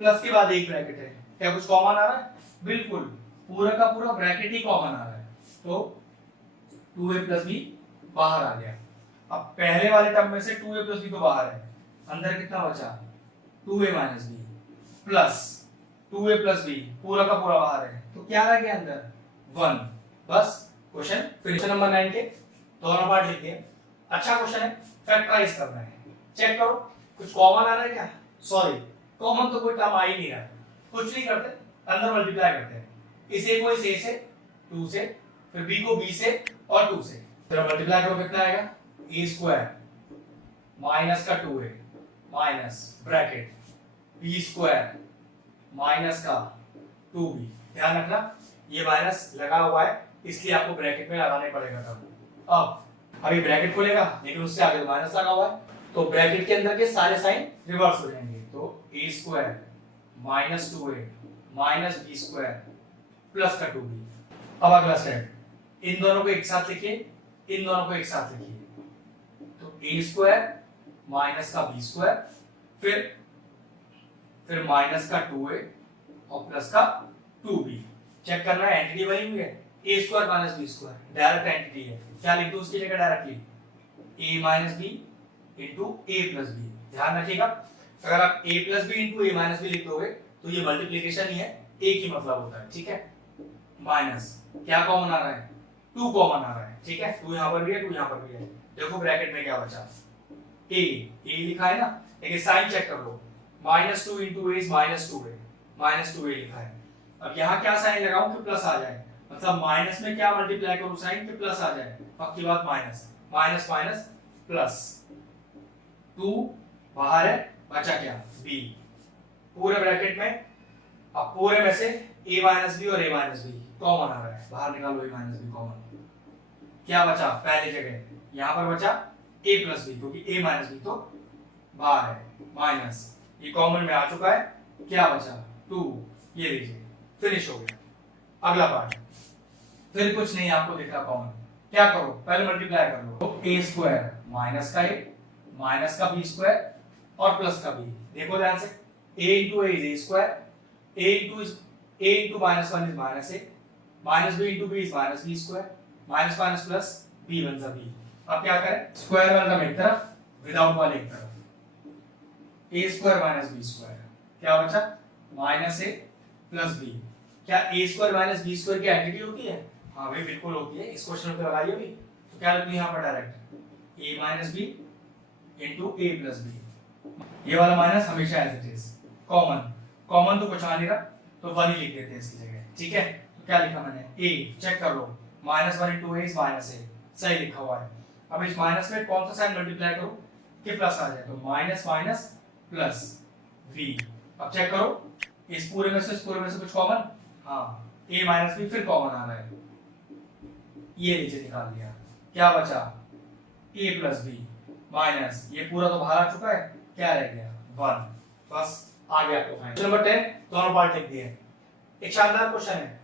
प्लस के बाद एक ब्रैकेट है, क्या कुछ कॉमन आ रहा है, बिल्कुल पूरा का पूरा ब्रैकेट ही कॉमन आ रहा है, तो 2a प्लस b बाहर आ गया। अब पहले वाले टर्म में से 2a प्लस b तो बाहर है, अंदर कितना बचा 2a minus b plus 2a plus b पूरा का पूरा बाहर है, तो क्या रह गया अंदर 1, बस क्वेश्चन फिनिश नंबर 9 के दोनों पार्ट लिख दिए। अच्छा क्वेश्चन है, फैक्टराइज करना है। चेक करो कुछ कॉमन आ रहा है क्या? सॉरी, कॉमन तो कोई टर्म आ ही नहीं रहा। कुछ नहीं करते, अंदर मल्टीप्लाई करते हैं। इस ए को इस ए से 2 से, फिर बी को बी से और 2 से, फिर मल्टीप्लाई करो कितना आएगा? ए स्क्वायर माइनस का 2a minus bracket b square minus का 2b। ध्यान रखना ये माइनस लगा हुआ है इसलिए आपको ब्रैकेट में लगाना पड़ेगा। तब अब अभी ब्रैकेट खुलेगा लेकिन उससे आगे माइनस लगा हुआ है तो ब्रैकेट के अंदर के सारे साइन रिवर्स हो जाएंगे। तो a square minus 2a minus B square plus का 2b। अब अगला स्टेप, इन दोनों को एक साथ लिखिए, इन दोनों को एक साथ लिखिए। तो a स्क्वायर माइनस का बी स्क्वायर फिर माइनस का 2a और प्लस का 2b। चेक करना है एंटिटी बनी हुई है a square minus B square, direct entity है। क्या लिख दूं उसकी जगह? Directly a minus b into a plus b. ध्यान रखिएगा अगर आप a plus B into a minus b लिख दोगे तो ये मल्टीप्लीकेशन ही है, एक ही मतलब होता है। ठीक है, माइनस क्या कॉमन आ रहा है? 2 कॉमन आ रहा है। ठीक है, 2 यहां पर भी है 2 यहां पर भी है। देखो ब्रैकेट में क्या बचा? a लिखा है ना, लेकिन साइन चेक कर लो। Minus 2 into a is minus 2a, minus 2a लिखा है। अब यहाँ क्या साइन लगाऊं कि प्लस आ जाए? मतलब माइनस में क्या मल्टीप्लाई करूं साइन कि प्लस आ जाए? पक्की बात, माइनस माइनस माइनस प्लस 2 बाहर है, बचा क्या? b पूरे ब्रैकेट में। अब पूरे में से a माइनस बी और a माइनस बी कॉमन आ रहा है, बाहर निकालो a माइनस बी कॉमन। क्या बचा? पहली जगह यहाँ पर बचा a प्लस बी क्योंकि a माइनस बी तो बाहर है, माइनस ये कॉमन में आ चुका है। क्या बचा? 2। ये लीजिए फिनिश हो गया। अगला पार्ट, फिर कुछ नहीं आपको दिख रहा कॉमन, क्या करो? पहले मल्टीप्लाई कर लो। तो a स्क्वायर माइनस का a माइनस का b स्क्वायर और प्लस का b। देखो ध्यान से, a into a is a square, a into minus 1 is minus a, minus b into b is minus b square, minus minus plus b बन जा b। अब क्या करें? स्क्वायर वाला एक तरफ, विदाउट वाले एक तरफ। a square minus b square, क्या बचा? Minus a plus b। क्या a square minus b square की आइडेंटिटी होती है? हाँ भाई बिल्कुल होती है, इस क्वेश्चन पे लगाइए भी। तो क्या लिखूं यहाँ पर? Direct a minus b into a plus b। ये वाला माइनस हमेशा as it is common, common तो कुछ आ नहीं रहा तो 1 ही लिख देते हैं इसकी जगह। ठीक है, तो क्या लिखा मैंने? a चेक कर लो, minus 1 into a is minus a, सही लिखा हुआ है। अब इस माइनस में कौन सा साइन मल्टीप्लाई करूं कि प्लस आ जाए? तो माइनस माइनस प्लस b। अब चेक करो इस पूरे में से कुछ कॉमन? हाँ, a माइनस b फिर कॉमन आ रहा है, ये नीचे निकाल दिया। क्या बचा? a प्लस b माइनस ये पूरा तो बाहर आ चुका है, क्या रह गया? 1। बस आ गया आपको फाइनल। नंबर 10 दोनों पार्ट लिख दिए। एक शानदार क्वेश्चन है।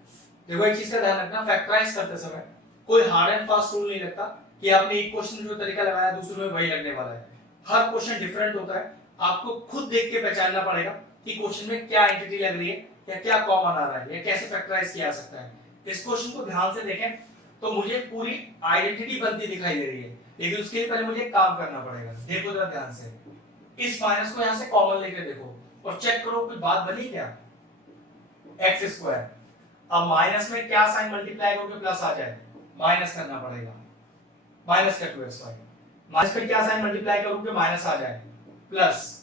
देखो एक चीज का ध्यान रखना, फैक्टराइज करते समय कोई हार्ड एंड फास्ट रूल नहीं लगता कि आपने एक क्वेश्चन जो तरीका लगाया दूसरे में वही लगने वाला है। हर क्वेश्चन डिफरेंट होता है, आपको खुद देख के पहचानना पड़ेगा कि क्वेश्चन में क्या एंटिटी लग रही है या क्या कॉमन आ रहा है या कैसे फैक्टराइज किया जा सकता है। इस क्वेश्चन को ध्यान से देखें तो मुझे पूरी आइडेंटिटी बनती दिखाई दे रही है, लेकिन उसके लिए पहले मुझे काम करना पड़ेगा। देखो जरा ध्यान से, इस माइनस को यहां से कॉमन लेकर देखो और चेक करो कुछ बात बनी क्या? X square. अब माइनस में क्या साइन मल्टीप्लाई करोगे प्लस आ जाए? माइनस करना पड़ेगा, माइनस का 2xy। माइनस में क्या साइन मल्टीप्लाई करोगे माइनस आ जाए? Plus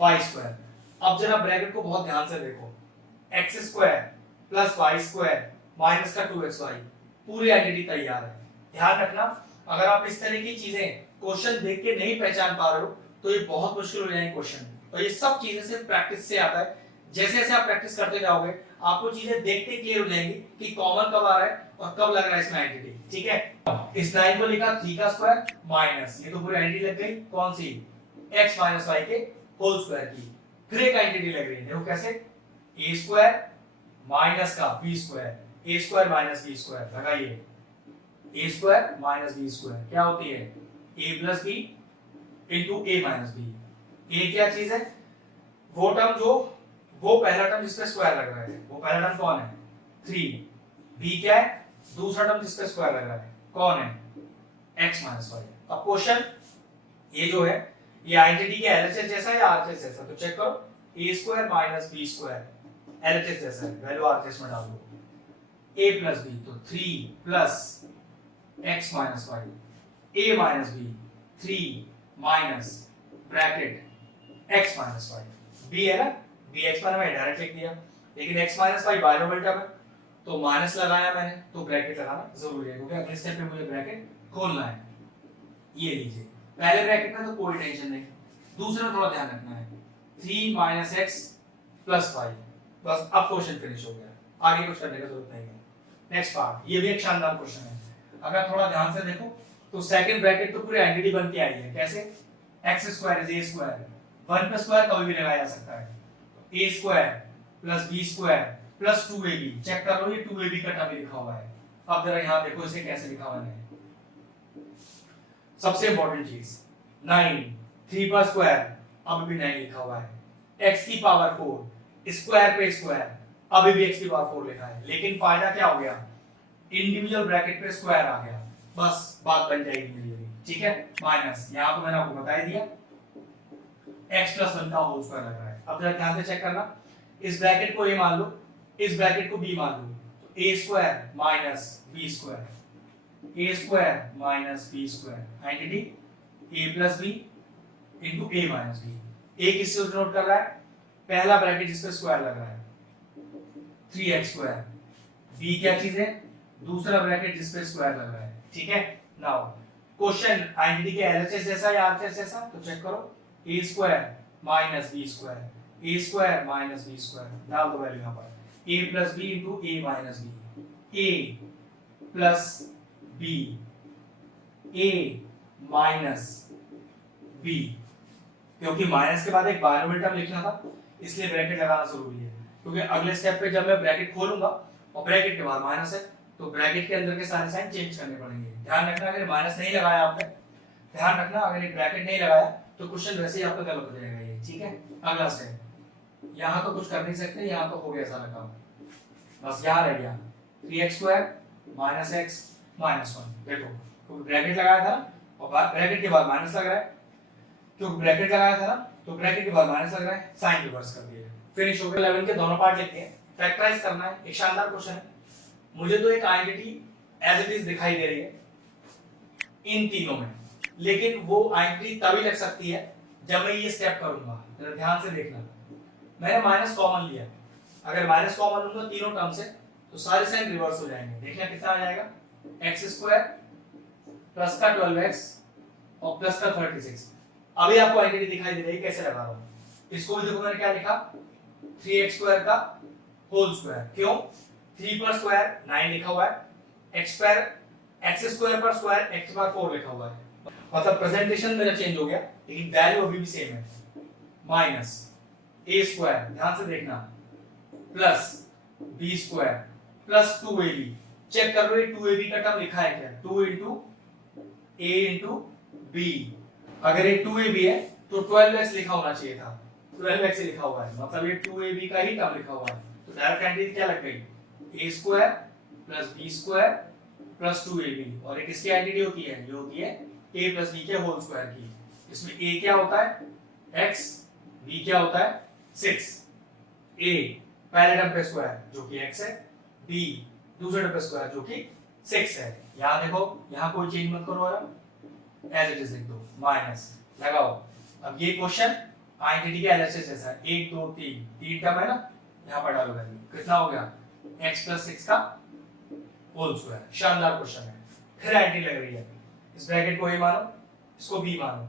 5 square. अब जरा ब्रैकेट को बहुत ध्यान से देखो, x square plus 5 square minus का 2xy, पूरी आइडेंटिटी तैयार है। ध्यान रखना अगर आप इस तरह की चीजें क्वेश्चन देख के नहीं पहचान पा रहे हो तो ये बहुत मुश्किल हो जाएंगे क्वेश्चन। तो ये सब चीजें सिर्फ प्रैक्टिस से आता है। जैसे जैसे आप प्रैक्टिस करते जाओगे आपको चीजें देखते क्लियर हो जाएंगी कि कॉमन कब आ रहा है और कब लग रहा है इसमें आइडेंटिटी। ठीक है, इस लाइन को लिखा 3 का स्क्वायर माइनस, ये तो पूरी आइडेंटिटी लग गई कौन सी? x माइनस y के होल स्क्वायर की। फिर एक आइडेंटिटी लग रही है, देखो कैसे? a स्क्वायर माइनस का b square, a square minus b square लगाइए। a square minus b square क्या होती है? a plus b into a minus b। a क्या चीज है? वो टर्म जो वो पहला टर्म जिसपे स्क्वायर लग रहा है, वो पहला टर्म कौन है? 3। b क्या है? दूसरा टर्म जिसपे स्क्वायर लग रहा है कौन है? x minus y। अब क्वेश्चन ये जो है ये आइडेंटिटी के एलएचएस जैसा है या आरएचएस जैसा? तो चेक करो, a square minus b square LHS जैसा है, वैल्यू आरएचएस में डाल दो। a प्लस b तो 3 plus x minus y, a minus b, 3 minus bracket x minus y, b है ना, bx पर मैंने डायरेक्ट लिख दिया, लेकिन x minus y binomial term है तो माइनस लगाया मैंने, तो ब्रैकेट लगाना जरूरी है क्योंकि अगले स्टेप पे मुझे ब्रैकेट खोलना है। ये लीजिए, पहले ब्रैकेट में तो कोई टेंशन नहीं, दूसरे में थोड़ा ध्यान रखना है, 3 माइनस एक्स प्लस वाई, बस अब क्वेश्चन फिनिश हो गया, आगे कुछ करने की जरूरत नहीं है। नेक्स्ट पार्ट, ये भी एक शानदार क्वेश्चन है, अगर थोड़ा ध्यान से देखो तो सेकंड ब्रैकेट तो पूरी आइडेंटिटी बन के आई है, कैसे, X square is A square, 1 plus square कभी भी लगाया जा सकता है, A square plus B square plus 2ab, check कर लो ये 2ab का टर्म लिखा हुआ है। अब जरा यहां देखो इसे कैसे लिखा हुआ है, सबसे इंपॉर्टेंट चीज 9, 3 पर स्क्वायर अभी भी 9 लिखा हुआ है, x की पावर 4 स्क्वायर पे स्क्वायर अभी भी x की पावर 4 लिखा है, लेकिन फायदा क्या हो गया, इंडिविजुअल ब्रैकेट पे स्क्वायर आ गया, बस बात बन जाएगी मेरी, ठीक है, माइनस यहां तो मैंने आपको बता ही दिया x प्लस 1 का होल स्क्वायर लग रहा है। अब जरा ध्यान से चेक करना, इस ब्रैकेट को a मान लो, इस ब्रैकेट को b मान लो, तो a square minus b square, a square minus b square, identity a plus b into a minus b, a किससे डिनोट कर रहा है, पहला ब्रैकेट जिस पे स्क्वायर लग रहा है 3x स्क्वायर, b क्या चीज है, दूसरा ब्रैकेट जिस पे स्क्वायर लग रहा है, ठीक है। नाउ क्वेश्चन आइडेंटिटी के एलएचएस जैसा या आरएचएस जैसा, तो चेक करो, a square minus b square, a square minus b square, डाल दो वैल्यू यहां पर, a plus b into a minus b, a plus b, a minus b, क्योंकि माइनस के बाद एक बायनोमियल टर्म लिखना था इसलिए ब्रैकेट लगाना जरूरी है, क्योंकि अगले स्टेप पे जब मैं ब्रैकेट खोलूंगा और ब्रैकेट के बाद माइनस है तो ब्रैकेट के अंदर के सारे साइन चेंज करने पड़ेंगे। ध्यान रखना अगर माइनस नहीं लगाया आपने, ध्यान रखना अगर एक ब्रैकेट नहीं लगाया तो क्वेश्चन वैसे ही आपका गलत हो जाएगा ये, ठीक है। अगला स्टेप, यहां तो कुछ कर नहीं सकते, यहां तो हो गया सारा काम, बस यहां रह गया 3x square minus x minus 1, देखो तो ब्रैकेट लगाया था और ब्रैकेट के बाद माइनस लग रहा है, क्योंकि ब्रैकेट लगाया था ना तो ब्रैकेट के बाद माइनस लग रहा है, साइन रिवर्स कर दिया, फिनिश हो गया। 11 के दोनों पार्ट लिखते हैं, फैक्टराइज करना है, एक शानदार क्वेश्चन है। मुझे तो एक आइडेंटिटी एज इट इज दिखाई दे रही है इन तीनों में, लेकिन वो आइडेंटिटी तभी लग सकती है जब मैं ये स्टेप करूंगा, जरा ध्यान से देखना, मैंने माइनस कॉमन लिया, अगर माइनस कॉमन लूंगा तीनों टर्म से तो सारे साइन रिवर्स हो जाएंगे, देखना कितना आ जाएगा, x स्क्वायर प्लस का 12x और प्लस का 36। अभी आपको आइडेंटिटी दिखाई दे रही है, कैसे लगा रहा हूं, इसको भी देखो मैंने क्या लिखा, 3x स्क्वायर का होल स्क्वायर, क्यों 3 पर स्क्वायर 9 लिखा हुआ है, x स्क्वायर x स्क्वायर पर स्क्वायर x बार 4 लिखा हुआ है, मतलब प्रेजेंटेशन मेरा चेंज हो गया लेकिन वैल्यू अभी भी सेम है, माइनस a स्क्वायर, ध्यान से देखना, plus b square plus 2ab, check कर लो ये 2ab का टर्म लिखा है क्या, 2 into a into b, अगर ये 2ab है तो 12x लिखा होना चाहिए था, 12x से लिखा हुआ है, मतलब ये 2ab का ही टर्म लिखा हुआ है, तो डायरेक्ट आइडेंटिटी क्या लग गई, a square plus b square plus 2ab, और एक इसकी आइडेंटिटी होती है, ये होती है a प्लस b के होल स्क्वायर की, इसमें a क्या होता है x, b क्या होता है 6, a पहले टर्म पे स्क्वायर जो कि x है, b दूसरे टर्म पे स्क्वायर जो कि 6 है, यहां देखो यहां कोई चेंज मत करो, एज इट इज लिख दो, माइनस लगाओ। अब ये क्वेश्चन आइडेंटिटी के एलएचएस जैसा है, 1 2 3 तीन टर्म है ना, यहां पर डालो वैल्यू, कितना हो गया x प्लस 6 का होल स्क्वायर, शानदार क्वेश्चन है। फिर आइडेंटिटी लग रही है, इस ब्रैकेट को a मानो, इसको b मानो,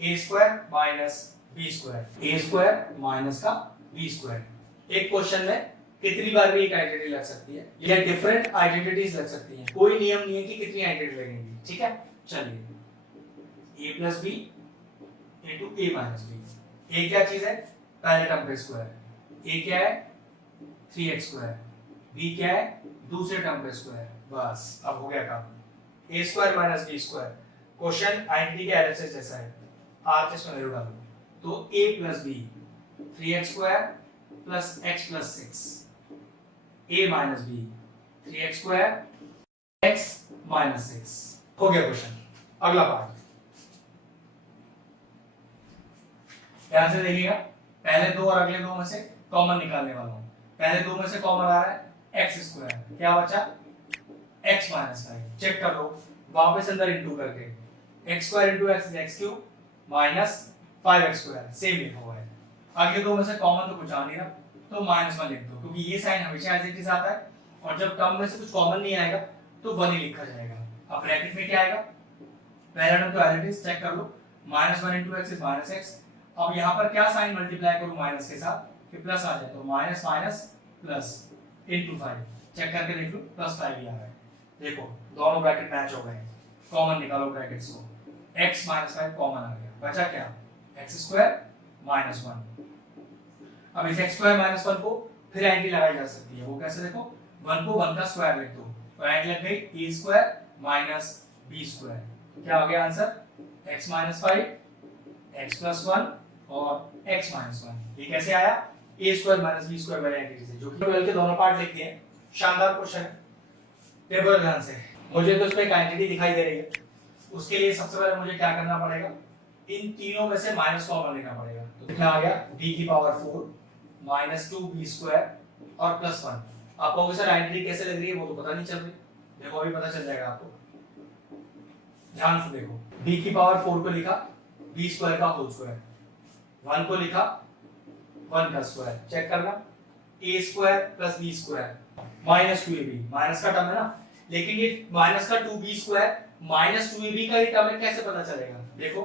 a square minus b square, a square minus का b स्क्वायर, एक क्वेश्चन में कितनी बार भी एक आइडेंटिटी लग सकती है या डिफरेंट आइडेंटिटीज लग सकती हैं, कोई नियम नहीं है कि कितनी आइडेंटिटी लगेंगी, ठीक है। चलिए a plus B into a minus B, a क्या चीज है, पहले टर्म पे स्क्वायर, a क्या है 3x स्क्वायर, b क्या है दूसरे टर्म पे स्क्वायर, बस अब हो गया काम, a square minus b square, question identity के एलएचएस जैसा है, आरएचएस में डालो, तो a plus b 3x square plus x plus 6, a minus b 3x square x minus 6, हो गया क्वेश्चन। अगला पार्ट ध्यान से देखिएगा, पहले दो और अगले दो में से कॉमन निकालने वाला हूं, पहले दो में से कॉमन आ रहा है x स्क्वायर, क्या बचा x माइनस 5, चेक कर लो वापस अंदर इंटू करके x square into x is x cube minus 5x square same लिखा हुआ है। आगे दो में से कॉमन तो कुछ आ नहीं रहा, तो -1 लिख दो, क्योंकि ये साइन हमेशा एज इट इज आता है और जब टर्म में से कुछ कॉमन नहीं आएगा तो 1 ही लिखा जाएगा। अब ब्रैकेट में क्या आएगा, पहला टर्म तो एज इट इज चेक कर लो, -1 into x इज -x। अब यहाँ पर क्या साइन मल्टीप्लाई करूँ माइनस के साथ कि प्लस आ जाए, तो minus minus plus into 5, check करके देख लो +5 ही आ रहा है। देखो दोनों ब्रैकेट मैच हो गए, कॉमन निकालो ब्रैकेट्स को, x -5 कॉमन आ गया, बचा क्या x स्क्वायर -1। अब इस x स्क्वायर -1 को फिर एंटी लगाई जा सकती है, वो कैसे देखो 1 को 1 का स्क्वायर लिख दो तो एंटी लग गई a स्क्वायर -b स्क्वायर, तो क्या हो गया आंसर x -5 x +1 और x -1। ये कैसे आया a स्क्वायर b स्क्वायर वाली एंटिटी से, जो कि 12 के दोनों पार्ट लिख दिए। शानदार क्वेश्चन है, देखो ध्यान से। मुझे तो इसमें एक एंटिटी दिखाई दे रही है, उसके लिए सबसे पहले मुझे क्या करना पड़ेगा, इन तीनों में से माइनस कॉमन लेना पड़ेगा। तो कितना आ गया d⁴ -2b स्क्वायर और +1। आपको सर एंटिटी कैसे लग रही है वो तो पता नहीं चल रही, देखो अभी पता चल जाएगा आपको, ध्यान से देखो। d⁴ को लिखा b स्क्वायर का होल स्क्वायर, 1 को लिखा 1 का स्क्वायर, चेक करना a square + b square -2ab, minus का टर्म है ना, लेकिन ये माइनस का 2b स्क्वायर -2ab का ही टर्म है, कैसे पता चलेगा, देखो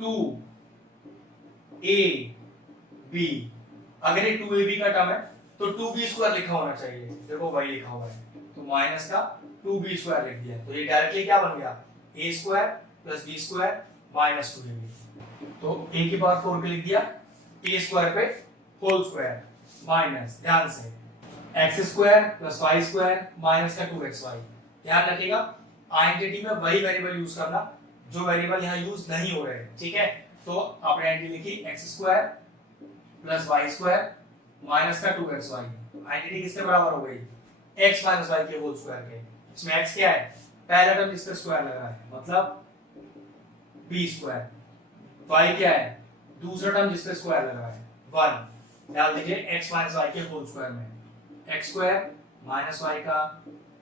2ab, अगर ये 2ab का टर्म है तो 2b स्क्वायर लिखा होना चाहिए, देखो वही लिखा हुआ है, तो माइनस का 2b स्क्वायर लिख दिया, तो ये डायरेक्टली क्या बन गया a square + b square -2ab। तो a⁴ पे लिख दिया a स्क्वायर पे होल स्क्वायर माइनस, ध्यान से x square + y square minus का 2xy। ध्यान रखिएगा आइडेंटिटी में वही वेरिएबल यूज करना जो वेरिएबल यहाँ यूज नहीं हो रहे, ठीक है। तो आपने आइडेंटिटी लिखी x square + y square minus का 2xy, आइडेंटिटी किसके बराबर हो गई x - y के होल स्क्वायर के। इसमें x क्या है, पहला टर्म जिस पे स्क्वायर लगा है मतलब b स्क्वायर, y क्या है दूसरा टर्म जिस पे स्क्वायर लगा है 1, डाल दीजिए x - y के होल स्क्वायर में, x स्क्वायर - y का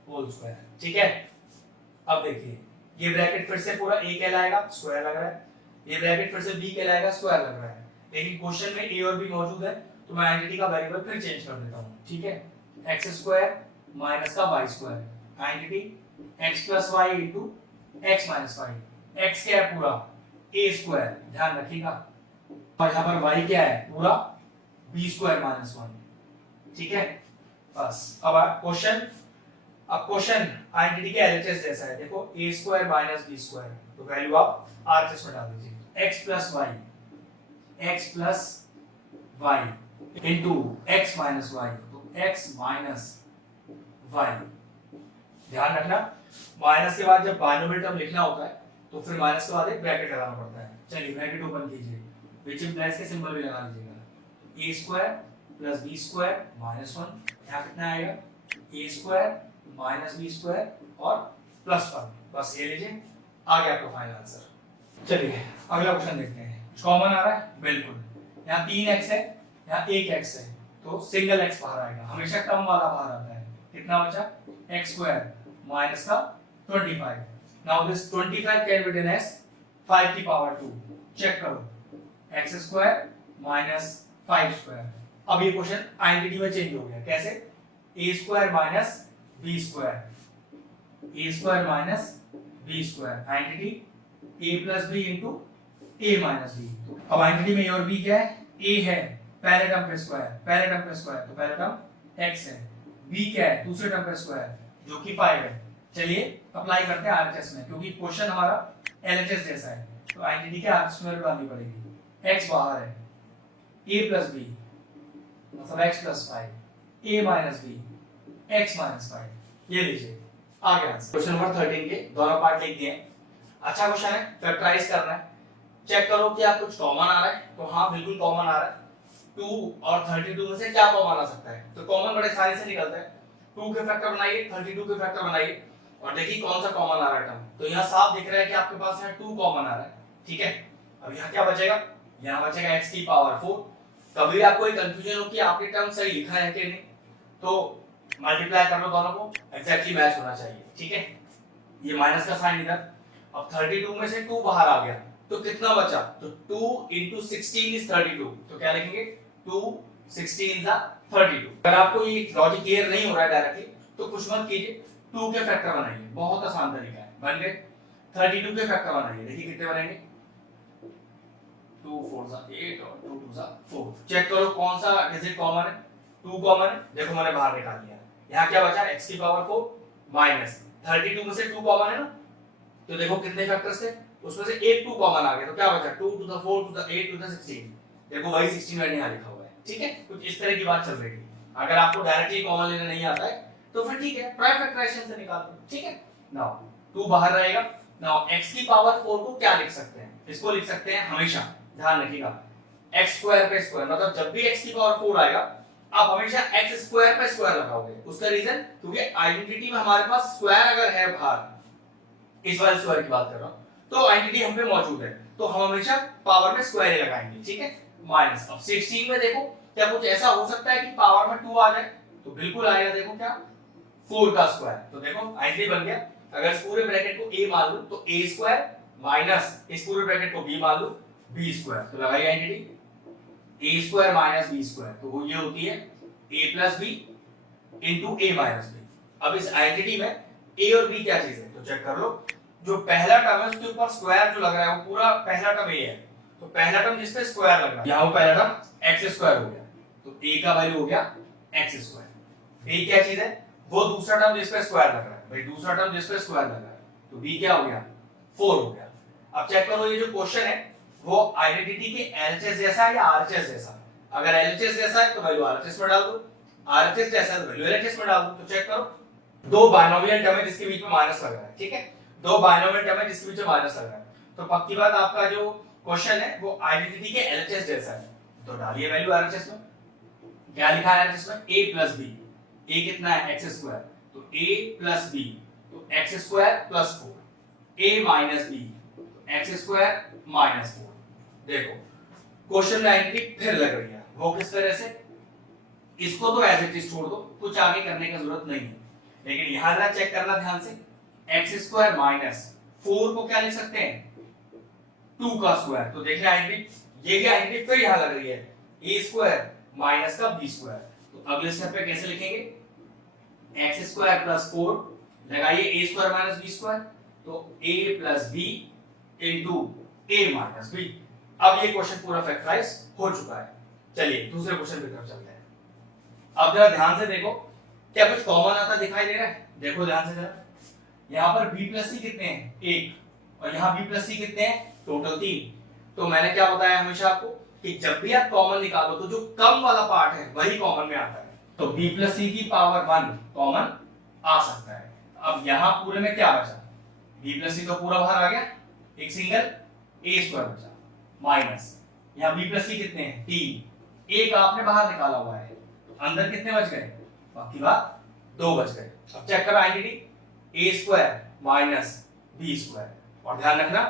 होल स्क्वायर, ठीक है। अब देखिए ये ब्रैकेट फिर से पूरा a कहलाएगा, स्क्वायर लग रहा है, ये ब्रैकेट फिर से b कहलाएगा, स्क्वायर लग रहा है, लेकिन क्वेश्चन में a और b मौजूद है तो मैं आइडेंटिटी का वेरिएबल फिर चेंज कर देता हूं, ठीक है। x स्क्वायर माइनस का y square, identity x + y into x - y, x क्या है पूरा a स्क्वायर, ध्यान रखिएगा, और यहां पर y क्या है पूरा b स्क्वायर -1, ठीक है। बस अब क्वेश्चन आइडेंटिटी के एलएचएस जैसा है, देखो a स्क्वायर - b स्क्वायर, तो वैल्यू आप आरएचएस में डाल दीजिए, x + y into x - y, तो x - y। ध्यान रखना माइनस के बाद जब बाइनोमियल टर्म लिखना होता है तो फिर माइनस के बाद एक ब्रैकेट लगाना पड़ता है। चलिए ब्रैकेट ओपन कीजिए, विच इम्प्लाइज के सिंबल भी लगा लीजिएगा, a स्क्वायर + b स्क्वायर -1, यहाँ कितना आएगा a स्क्वायर -b स्क्वायर और +1, बस ये लीजिए, आ गया आपका फाइनल आंसर। चलिए अगला क्वेश्चन देखते हैं, कॉमन आ रहा है बिल्कुल, यहाँ 3x है यहाँ 1x है, तो सिंगल x बाहर आएगा, हमेशा टर्म वाला बाहर आता है, कितना बचा x स्क्वायर माइनस का 25। Now this 25 can be written as 5⁵2, check करो x स्क्वायर -5 स्क्वायर। अब ये क्वेश्चन आइडेंटिटी में चेंज हो गया, कैसे a square b square, a square b square, identity a + b into a - b। अब आइडेंटिटी में a और b क्या है, a है पहले टर्म पे स्क्वायर, तो पहला टर्म x है, b क्या है दूसरे टर्म पे स्क्वायर जो कि 5 है। चलिए अप्लाई करते हैं आरएचएस में, क्योंकि क्वेश्चन हमारा एलएचएस जैसा है तो आइडेंटिटी के आरएचएस में डालनी पड़ेगी। x बाहर है, a + b मतलब x + 5, a - b x - 5, ये लीजिए आ गया आंसर। क्वेश्चन नंबर 13 के दोनों पार्ट लिख दिए, अच्छा क्वेश्चन है, फैक्टराइज करना है, चेक करो कि आप कुछ कॉमन आ रहा है, तो हाँ बिल्कुल कॉमन आ रहा है, 2 और 32 में से क्या कॉमन आ सकता है, तो कॉमन बड़े सारे से निकलता है, 2 के फैक्टर बनाइए 32 के फैक्टर बनाइए और देखिए कौन सा कॉमन आ रहा है टर्म, तो यहाँ साफ दिख रहा है कि आपके पास यहाँ 2 कॉमन आ रहा है, ठीक है। अब यहाँ क्या बचेगा, यहाँ बचेगा x⁴। कभी आपको एक कंफ्यूजन हो कि आपके टर्म सही लिखा है कि नहीं, तो मल्टीप्लाई कर लो दोनों को, एग्जैक्टली मैच होना चाहिए, ठीक है। ये माइनस का साइन इधर। अब 32 में से 2 बाहर आ गया तो कितना बचा, तो 2 into 16 is 32, तो क्या लिखेंगे 2 16 is 32। अगर आपको ये लॉजिक क्लियर नहीं हो रहा है डायरेक्टली तो कुछ मत कीजिए, 2 के फैक्टर बनाइए, बहुत आसान तरीका है। बन गए 32 के फैक्टर बनाइए, देखिए कितने बनेंगे, 2 4 8 और 2 2 4। चेक करो कौन सा डिजिट कॉमन है, 2 कॉमन है, देखो मैंने बाहर निकाल दिया। यहाँ क्या बचा, x की पावर 4 माइनस 32 में से 2 कॉमन है ना, तो देखो कितने फैक्टर्स थे, उसमें से एक 2 कॉमन आ गया, तो क्या बचा 2 to the 4 to the 8 to the 16। देखो वही 16 मैंने यहाँ लिखा हुआ है, ठीक है। कुछ इस तरह की बात चल रही है। अगर आपको डायरेक्टली कॉमन लेना नहीं आता है तो फिर ठीक है, प्राइम फैक्टराइजेशन से निकाल दो, ठीक है। नाउ 2 बाहर रहेगा। नाउ x की पावर 4 को क्या लिख सकते हैं, इसको लिख सकते हैं हमेशा, ध्यान रखिएगा, x स्क्वायर पे स्क्वायर, मतलब जब भी x की पावर 4 आएगा आप हमेशा x स्क्वायर पे स्क्वायर लगाओगे। उसका रीजन क्योंकि आइडेंटिटी में हमारे पास स्क्वायर अगर है बाहर, इस वाले स्क्वायर की बात कर रहा हूं, तो आइडेंटिटी हम पे मौजूद है, तो हम हमेशा पावर में स्क्वायर ही लगाएंगे, ठीक है। माइनस, अब 16 में देखो क्या कुछ ऐसा हो सकता है कि पावर में 2 आ जाए, तो बिल्कुल आएगा, देखो क्या 4 का स्क्वायर, तो देखो आइडेंटिटी बन गया। अगर इस पूरे ब्रैकेट को a मान लूं तो a स्क्वायर माइनस इस पूरे ब्रैकेट को b मान लूं b स्क्वायर, तो लगाइए identity a square minus b square, तो वो ये होती है a plus b into a minus b। अब इस आइडेंटिटी में a और b क्या चीज है, तो चेक कर लो, जो पहला टर्म है उसके ऊपर स्क्वायर जो लग रहा है वो पूरा पहला टर्म a है, तो पहला टर्म जिस पे स्क्वायर लग रहा है यहां वो पहला टर्म x स्क्वायर हो गया, तो a का वैल्यू हो गया x स्क्वायर। a क्या चीज है, वो दूसरा टर्म जिस पे स्क्वायर लग रहा है, भाई दूसरा टर्म जिस पे स्क्वायर लग रहा है, तो b क्या हो गया 4 हो गया। अब चेक करो ये जो क्वेश्चन है वो आइडेंटिटी के एलएचएस जैसा है या आरएचएस जैसा, अगर एलएचएस जैसा है तो वैल्यू आरएचएस में डाल दो, आरएचएस जैसा है तो वैल्यू एलएचएस में डाल दो। तो चेक करो, दो बाइनोमियल टर्म है जिसके बीच में माइनस लग रहा है, ठीक है, दो बाइनोमियल टर्म है जिसके बीच में माइनस लग रहा है, तो पक्की बात आपका जो क्वेश्चन है वो आइडेंटिटी के एलएचएस जैसा है, तो डालिए वैल्यू आरएचएस में। क्या लिखा है आरएचएस में, a प्लस b, a कितना है x स्क्वायर, तो a प्लस b, तो x square plus 4, a minus b, तो x स्क्वायर माइनस 4। देखो क्वेश्चन में आइडेंटिटी फिर लग रही है, वो किस तरह से, इसको तो एज इट इज छोड़ दो, कुछ आगे करने की जरूरत नहीं है, लेकिन यहां जरा चेक करना ध्यान से, x स्क्वायर माइनस 4 को क्या लिख सकते हैं 2 का स्क्वायर, तो देखिए आइडेंटिटी, ये भी आइडेंटिटी फिर यहां लग रही है, a स्क्वायर माइनस का b स्क्वायर, तो अगले स्टेप पे कैसे लिखेंगे, x स्क्वायर प्लस 4 लगाइए a square minus b square, तो a plus b into a minus b। अब ये क्वेश्चन पूरा फैक्टराइज हो चुका है। चलिए दूसरे क्वेश्चन की तरफ चलते हैं। अब जरा ध्यान से देखो, क्या कुछ कॉमन आता दिखाई दे रहा है, देखो ध्यान से जरा, यहाँ पर b प्लस c कितने हैं 1, और यहाँ b प्लस c कितने हैं टोटल 3। तो मैंने क्या बताया हमेशा आपको कि जब भी आप कॉमन निकालो तो जो कम वाला पार्ट है वही कॉमन में आता है, तो b प्लस c की पावर 1 कॉमन आ सकता है। अब यहाँ पूरे में क्या बचा, b प्लस c तो पूरा बाहर आ गया, एक सिंगल a स्क्वायर बचा माइनस, यहाँ b प्लस c कितने हैं 3, एक आपने बाहर निकाला हुआ है, अंदर कितने बच गए, बाकी बात 2 बच गए। अब चेक करो identity a square minus b square, और ध्यान रखना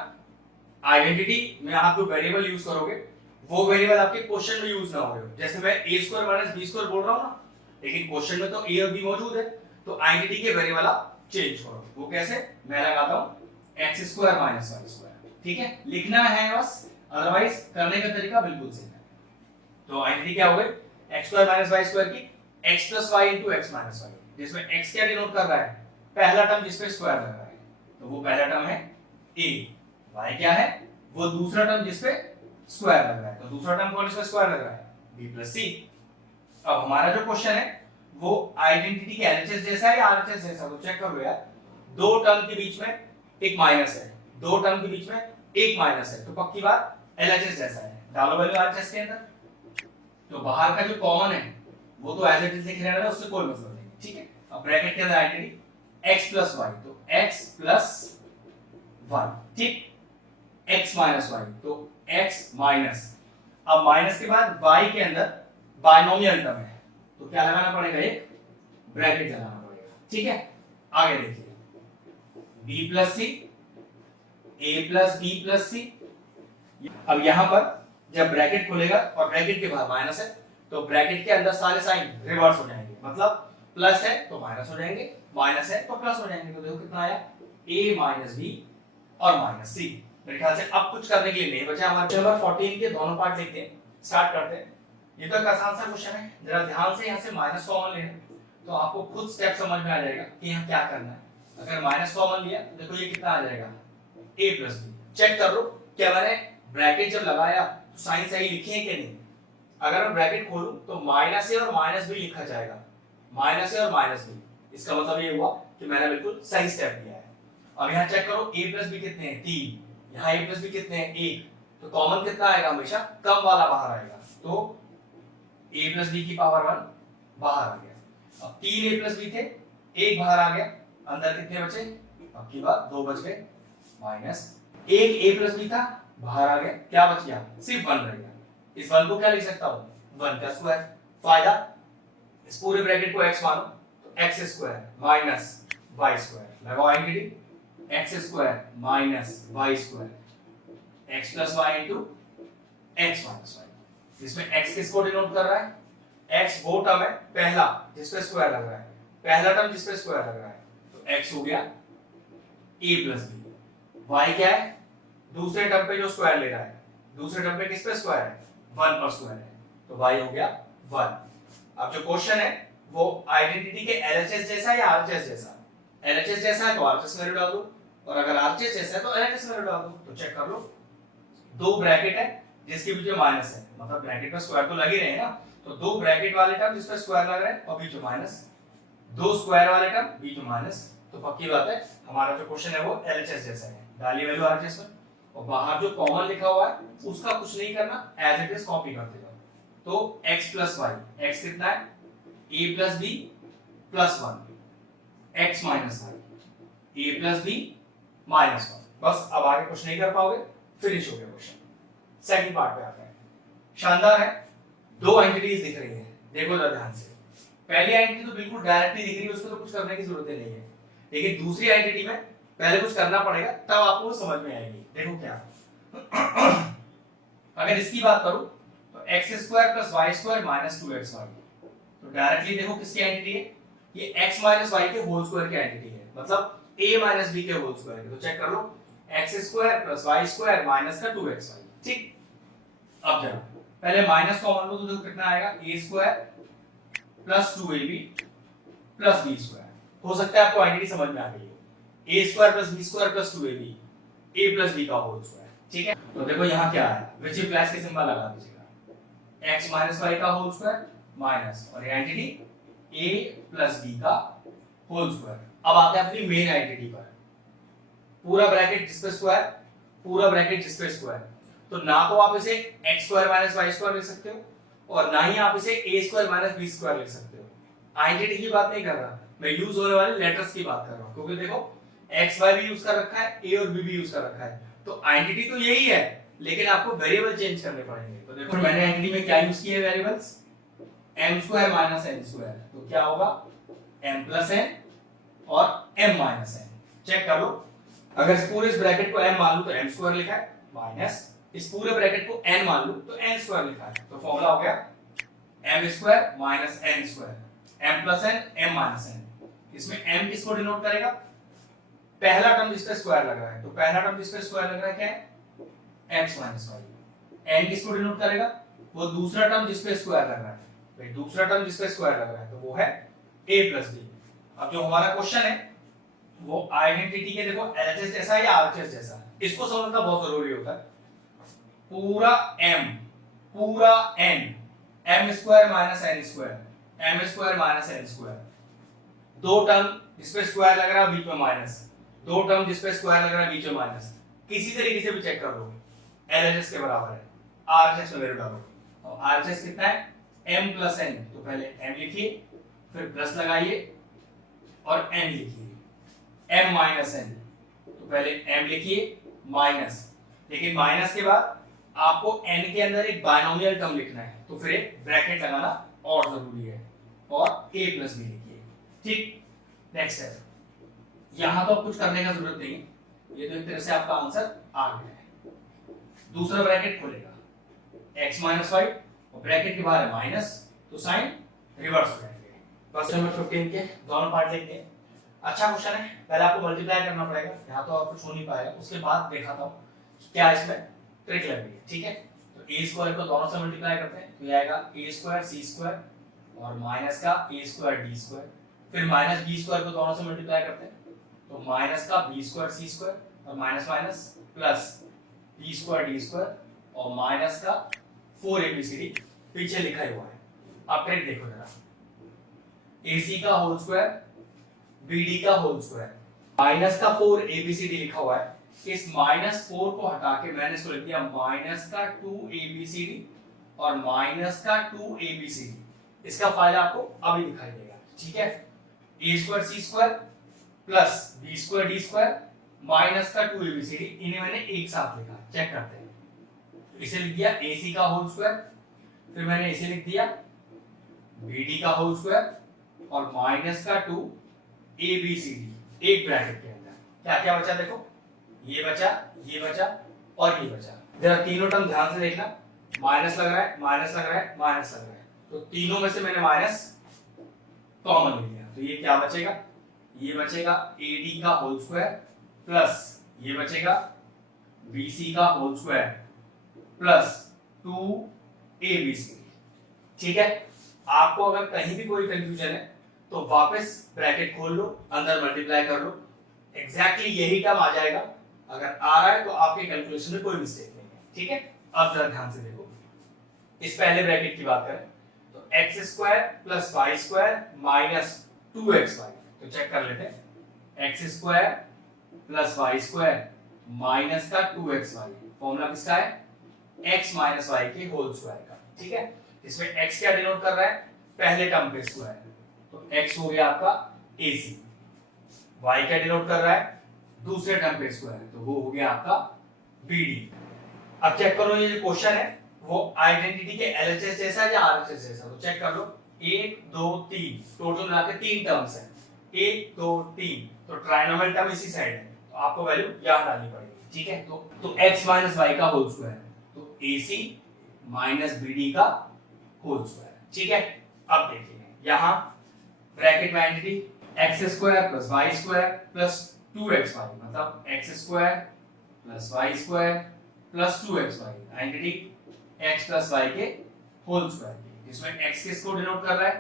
आइडेंटिटी में आप जो वेरिएबल यूज करोगे वो वेरिएबल आपके क्वेश्चन में यूज ना हो, जैसे मैं a square minus b square बोल रहा हूं ना, लेकिन क्वेश्चन में तो a और b मौजूद है, तो आइडेंटिटी के वेरिएबल आप चेंज करो, वो कैसे, मैं लगाता हूं x square minus y square, ठीक है, लिखना है बस, अदरवाइज करने का तरीका बिल्कुल सेम है। तो आइडेंटिटी क्या हो गई, x square minus y square की x plus y into x minus y, जिसमें x क्या डिनोट कर रहा है, पहला टर्म जिस पे स्क्वायर लग रहा है, तो वो पहला टर्म है a, y क्या है, वो दूसरा टर्म जिस पे स्क्वायर लग रहा है, तो दूसरा टर्म कौन इसमें स्क्वायर लग रहा है b प्लस c। अब हमारा जो क्वेश्चन है वो आइडेंटिटी के एलएचएस जैसा है या आरएचएस जैसा, तो चेक करो यार, दो टर्म के बीच में एक माइनस है, दो टर्म के बीच में एक माइनस है, तो पक्की बात एलएचएस जैसा है, डालो वैल्यू आरएचएस के अंदर, तो बाहर का जो कॉमन है वो तो एज इट इज लिख रहे हैं, उससे कोई मतलब नहीं, ठीक है। अब ब्रैकेट के अंदर आइडेंटिटी x प्लस y, तो x प्लस 1, ठीक, x माइनस y, तो x माइनस, अब माइनस के बाद y के अंदर बाइनोमियल टर्म है, तो क्या लगाना पड़ेगा, एक ब्रैकेट लगाना पड़ेगा, ठीक है। आगे देखिए b plus C, a plus b plus C, अब यहां पर जब ब्रैकेट खुलेगा और ब्रैकेट के बाहर माइनस है, तो ब्रैकेट के अंदर सारे साइन रिवर्स हो जाएंगे, मतलब प्लस है तो माइनस हो जाएंगे, माइनस है तो प्लस हो जाएंगे, तो देखो कितना आया a माइनस बी और माइनस सी। मेरे ख्याल से अब कुछ करने के लिए नहीं बचा हमारे। नंबर 14 के दोनों पार्ट लिखते हैं, स्टार्ट करते हैं। ये तो एक आसान सा क्वेश्चन है, जरा ध्यान से यहाँ से माइनस कॉमन लेना तो आपको खुद स्टेप समझ में आ जाएगा कि यहाँ क्या करना है। अगर माइनस कॉमन लिया तो देखो ये कितना आ जाएगा a प्लस बी। चेक कर लो क्या मैंने ब्रैकेट जब लगाया तो साइन सही लिखी है कि नहीं। अगर मैं ब्रैकेट खोलूं तो माइनस ए और माइनस बी लिखा जाएगा, माइनस ए और माइनस बी। इसका मतलब ये हुआ कि मैंने बिल्कुल सही स्टेप लिया है। अब यहाँ चेक करो a प्लस बी कितने हैं 3, यहाँ a प्लस बी कितने हैं 1, तो कॉमन कितना आएगा हमेशा कम वाला बाहर आएगा, तो a प्लस बी की पावर 1 बाहर आ गया। अब 3 a प्लस बी थे, 1 बाहर आ गया, अंदर कितने बचे, अब की बात 2 बच गए, माइनस 1 a प्लस बी था बाहर आ गया, क्या बच गया सिर्फ 1 रह गया। इस 1 को क्या लिख सकता हूं 1 का स्क्वायर। फायदा इस पूरे ब्रैकेट को x मानो तो x square minus y square, लगाओ identity x square minus y square x plus y into x minus y। इसमें x किसको डिनोट कर रहा है, x वो टर्म है पहला जिस पे स्क्वायर लग रहा है, पहला टर्म जिस पे स्क्वायर लग रहा है, तो x हो गया a प्लस b। y क्या है दूसरे टर्म पे जो स्क्वायर ले रहा है, दूसरे टर्म पे किस पे स्क्वायर है 1 पर स्क्वायर है, तो y हो गया 1। अब जो क्वेश्चन है वो आइडेंटिटी के LHS जैसा है या RHS जैसा। LHS जैसा है तो RHS वैल्यू डाल दो, और अगर RHS जैसा है तो LHS वैल्यू डाल दो। तो चेक कर लो, दो ब्रैकेट है जिसके बीच में माइनस है, मतलब ब्रैकेट में स्क्वायर तो लग ही रहे हैं ना, तो दो ब्रैकेट वाले टर्म जिस पे स्क्वायर लग रहा है और बीच में माइनस, दो स्क्वायर वाले टर्म बीच में माइनस, तो पक्की बात है हमारा जो क्वेश्चन है वो LHS जैसा है। डालिए वैल्यू RHS में, और बाहर जो कॉमन लिखा हुआ है उसका कुछ नहीं करना, एज इट इज कॉपी करते जाओ। तो x प्लस y, x कितना है a plus b plus 1, x minus y a plus b minus 1। बस अब आगे कुछ नहीं कर पाओगे, फिनिश हो गया क्वेश्चन। सेकंड पार्ट पे आते हैं, शानदार है, दो एंटिटीज दिख रही है, देखो जरा ध्यान से। पहली एंटिटी तो बिल्कुल डायरेक्टली दिख रही है, उसको तो कुछ करने की जरूरत नहीं है, लेकिन दूसरी एंटिटी में पहले कुछ करना पड़ेगा तब आपको समझ में आएगी। देखो क्या अगर इसकी बात करूं तो x square plus y square minus 2xy, तो डायरेक्टली देखो किसकी एंटिटी है, ये x माइनस y के होल स्क्वायर की एंटिटी है, मतलब a माइनस b के होल स्क्वायर की। तो चेक कर लो x square plus y square minus का 2xy, ठीक। अब जरा पहले माइनस कॉमन लो तो देखो कितना आएगा a square plus 2ab plus b square. हो सकता है आपको एंटिटी समझ में आ गई हो, a square plus b square plus 2ab a plus b का होल स्क्वायर, ठीक है। तो देखो यहाँ क्या आया, विच इम्प्लाइज के सिंबल लगा दीजिएगा, x माइनस y का होल स्क्वायर माइनस और एंटिटी a प्लस b का होल स्क्वायर। अब आते हैं अपनी मेन एंटिटी पर, पूरा ब्रैकेट जिस पे स्क्वायर, पूरा ब्रैकेट जिस पे स्क्वायर, तो ना तो आप इसे x square minus y square लिख सकते हो और ना ही आप इसे a square minus b square लिख सकते हो। आइडेंटिटी की बात नहीं कर रहा मैं, यूज होने वाले लेटर्स की बात कर रहा हूं, क्योंकि देखो x y भी यूज कर रखा है, a और b भी यूज कर रखा है, तो आइडेंटिटी तो यही है लेकिन आपको वेरिएबल चेंज करने पड़ेंगे। तो देखो मैंने आइडेंटिटी में क्या यूज किए variables, m square minus n square, तो क्या होगा m प्लस n और m माइनस n। चेक कर लो, अगर इस पूरे इस ब्रैकेट को m मान लूं तो m स्क्वायर लिखा है, माइनस इस पूरे ब्रैकेट को n मान लूं तो n स्क्वायर लिखा है, तो फॉर्मूला हो गया m square minus n square, m plus n m minus n। इसमें m किसको डिनोट करेगा, पहला टर्म जिस पे स्क्वायर लग रहा है, तो पहला टर्म जिस पे स्क्वायर लग रहा है क्या है x माइनस y। n किसको डिनोट करेगा, वो दूसरा टर्म जिस पे स्क्वायर लग रहा है, भाई दूसरा टर्म जिस पे स्क्वायर लग रहा है तो वो है a प्लस b। अब जो हमारा क्वेश्चन है वो आइडेंटिटी के देखो LHS जैसा है या RHS जैसा, इसको समझना बहुत जरूरी होता है। पूरा m पूरा n, m square minus n square, m square minus n square, दो टर्म जिस पे स्क्वायर लग रहा है बीच में माइनस, दो टर्म जिस पे स्क्वायर लग रहा है बीच में माइनस, किसी तरीके से भी चेक कर लो LHS के बराबर है, RHS में वैल्यू डालो, और RHS कितना है m प्लस n, तो पहले m लिखिए फिर प्लस लगाइए और n लिखिए, m माइनस n, तो पहले m लिखिए माइनस, लेकिन माइनस के बाद आपको n के अंदर एक बायनोमियल टर्म लिखना है, तो फिर एक ब्रैकेट लगाना और जरूरी है, और a प्लस b लिखिए, ठीक। नेक्स्ट है, यहां तो कुछ करने का जरूरत नहीं है, ये तो एक तरह से आपका आंसर आ गया है। दूसरा ब्रैकेट खोलेगा x माइनस y और ब्रैकेट के बाहर है माइनस, तो साइन रिवर्स हो जाएंगे। क्वेश्चन नंबर 15 के दोनों पार्ट लिखते हैं। अच्छा क्वेश्चन है, पहले आपको मल्टीप्लाई करना पड़ेगा, यहाँ तो आप कुछ हो नहीं पाएगा, उसके बाद दिखाता हूँ क्या इसमें ट्रिक लग रही है। ठीक है, तो ए स्क्वायर को दोनों से मल्टीप्लाई करते हैं, तो ये आएगा ए स्क्वायर सी स्क्वायर और माइनस का ए स्क्वायर डी स्क्वायर, फिर माइनस बी स्क्वायर को दोनों से मल्टीप्लाई करते हैं, तो माइनस का बी स्क्वायर सी स्क्वायर और minus minus plus B square d square और माइनस का 4abcd पीछे लिखा हुआ है। अब ट्रिक देखो जरा, AC का होल स्क्वायर BD का होल स्क्वायर माइनस का 4abcd लिखा हुआ है, इस माइनस 4 को हटा के मैंने इसको लिख दिया माइनस का 2abcd और माइनस का 2abcd, इसका फायदा आपको अभी दिखाई देगा। ठीक है, a square c square plus b square d square minus का 2abcd, इन्हें मैंने एक साथ लिखा, चेक करते हैं। इसे लिख दिया AC का होल स्क्वायर, फिर मैंने इसे लिख दिया BD का होल स्क्वायर और माइनस का 2abcd एक ब्रैकेट के अंदर। क्या क्या बचा देखो, ये बचा और ये बचा। जरा तीनों टर्म ध्यान से देखना, माइनस लग रहा है, माइनस लग रहा है, माइनस लग रहा है, तो तीनों में से मैंने माइनस कॉमन ले लिया, तो ये क्या बचेगा, ये बचेगा AD का होल स्क्वायर प्लस ये बचेगा BC का होल स्क्वायर प्लस 2abcd। ठीक है, आपको अगर कहीं भी कोई कंफ्यूजन है तो वापस ब्रैकेट खोल लो, अंदर मल्टीप्लाई कर लो, एग्जैक्टली यही टर्म आ जाएगा। अगर आ रहा है तो आपके कैलकुलेशन में कोई मिस्टेक नहीं है। ठीक है, अब जरा ध्यान से देखो, इस पहले ब्रैकेट की बात करें तो x square plus y square minus 2xy, तो चेक कर लेते हैं, x square plus y square minus का 2xy, फॉर्मूला किसका है, x माइनस वाई के होल स्क्वायर का। ठीक है, इसमें x क्या डिनोट कर रहा है, पहले टर्म पे स्क्वायर, तो x हो गया आपका AC, y क्या डिनोट कर रहा है, दूसरे टर्म पे स्क्वायर, तो वो हो गया आपका BD। अब चेक करो, ये जो क्वेश्चन है वो आइडेंटिटी के LHS जैसा है या RHS जैसा, तो चेक कर लो, 1 2 3 टोटल मिला के 3 टर्म्स है, 1 2 3, तो ट्राइनोमियल टर्म इसी साइड है, तो आपको वैल्यू यहां डालनी पड़ेगी। ठीक है, तो x माइनस वाई का होल स्क्वायर, तो AC माइनस BD का होल स्क्वायर। ठीक है, अब देखिए यहां ब्रैकेट में identity x square plus y square plus 2xy, मतलब x square plus y square plus 2xy, identity x plus y के होल स्क्वायर की, जिसमें x किसको डिनोट कर रहा है,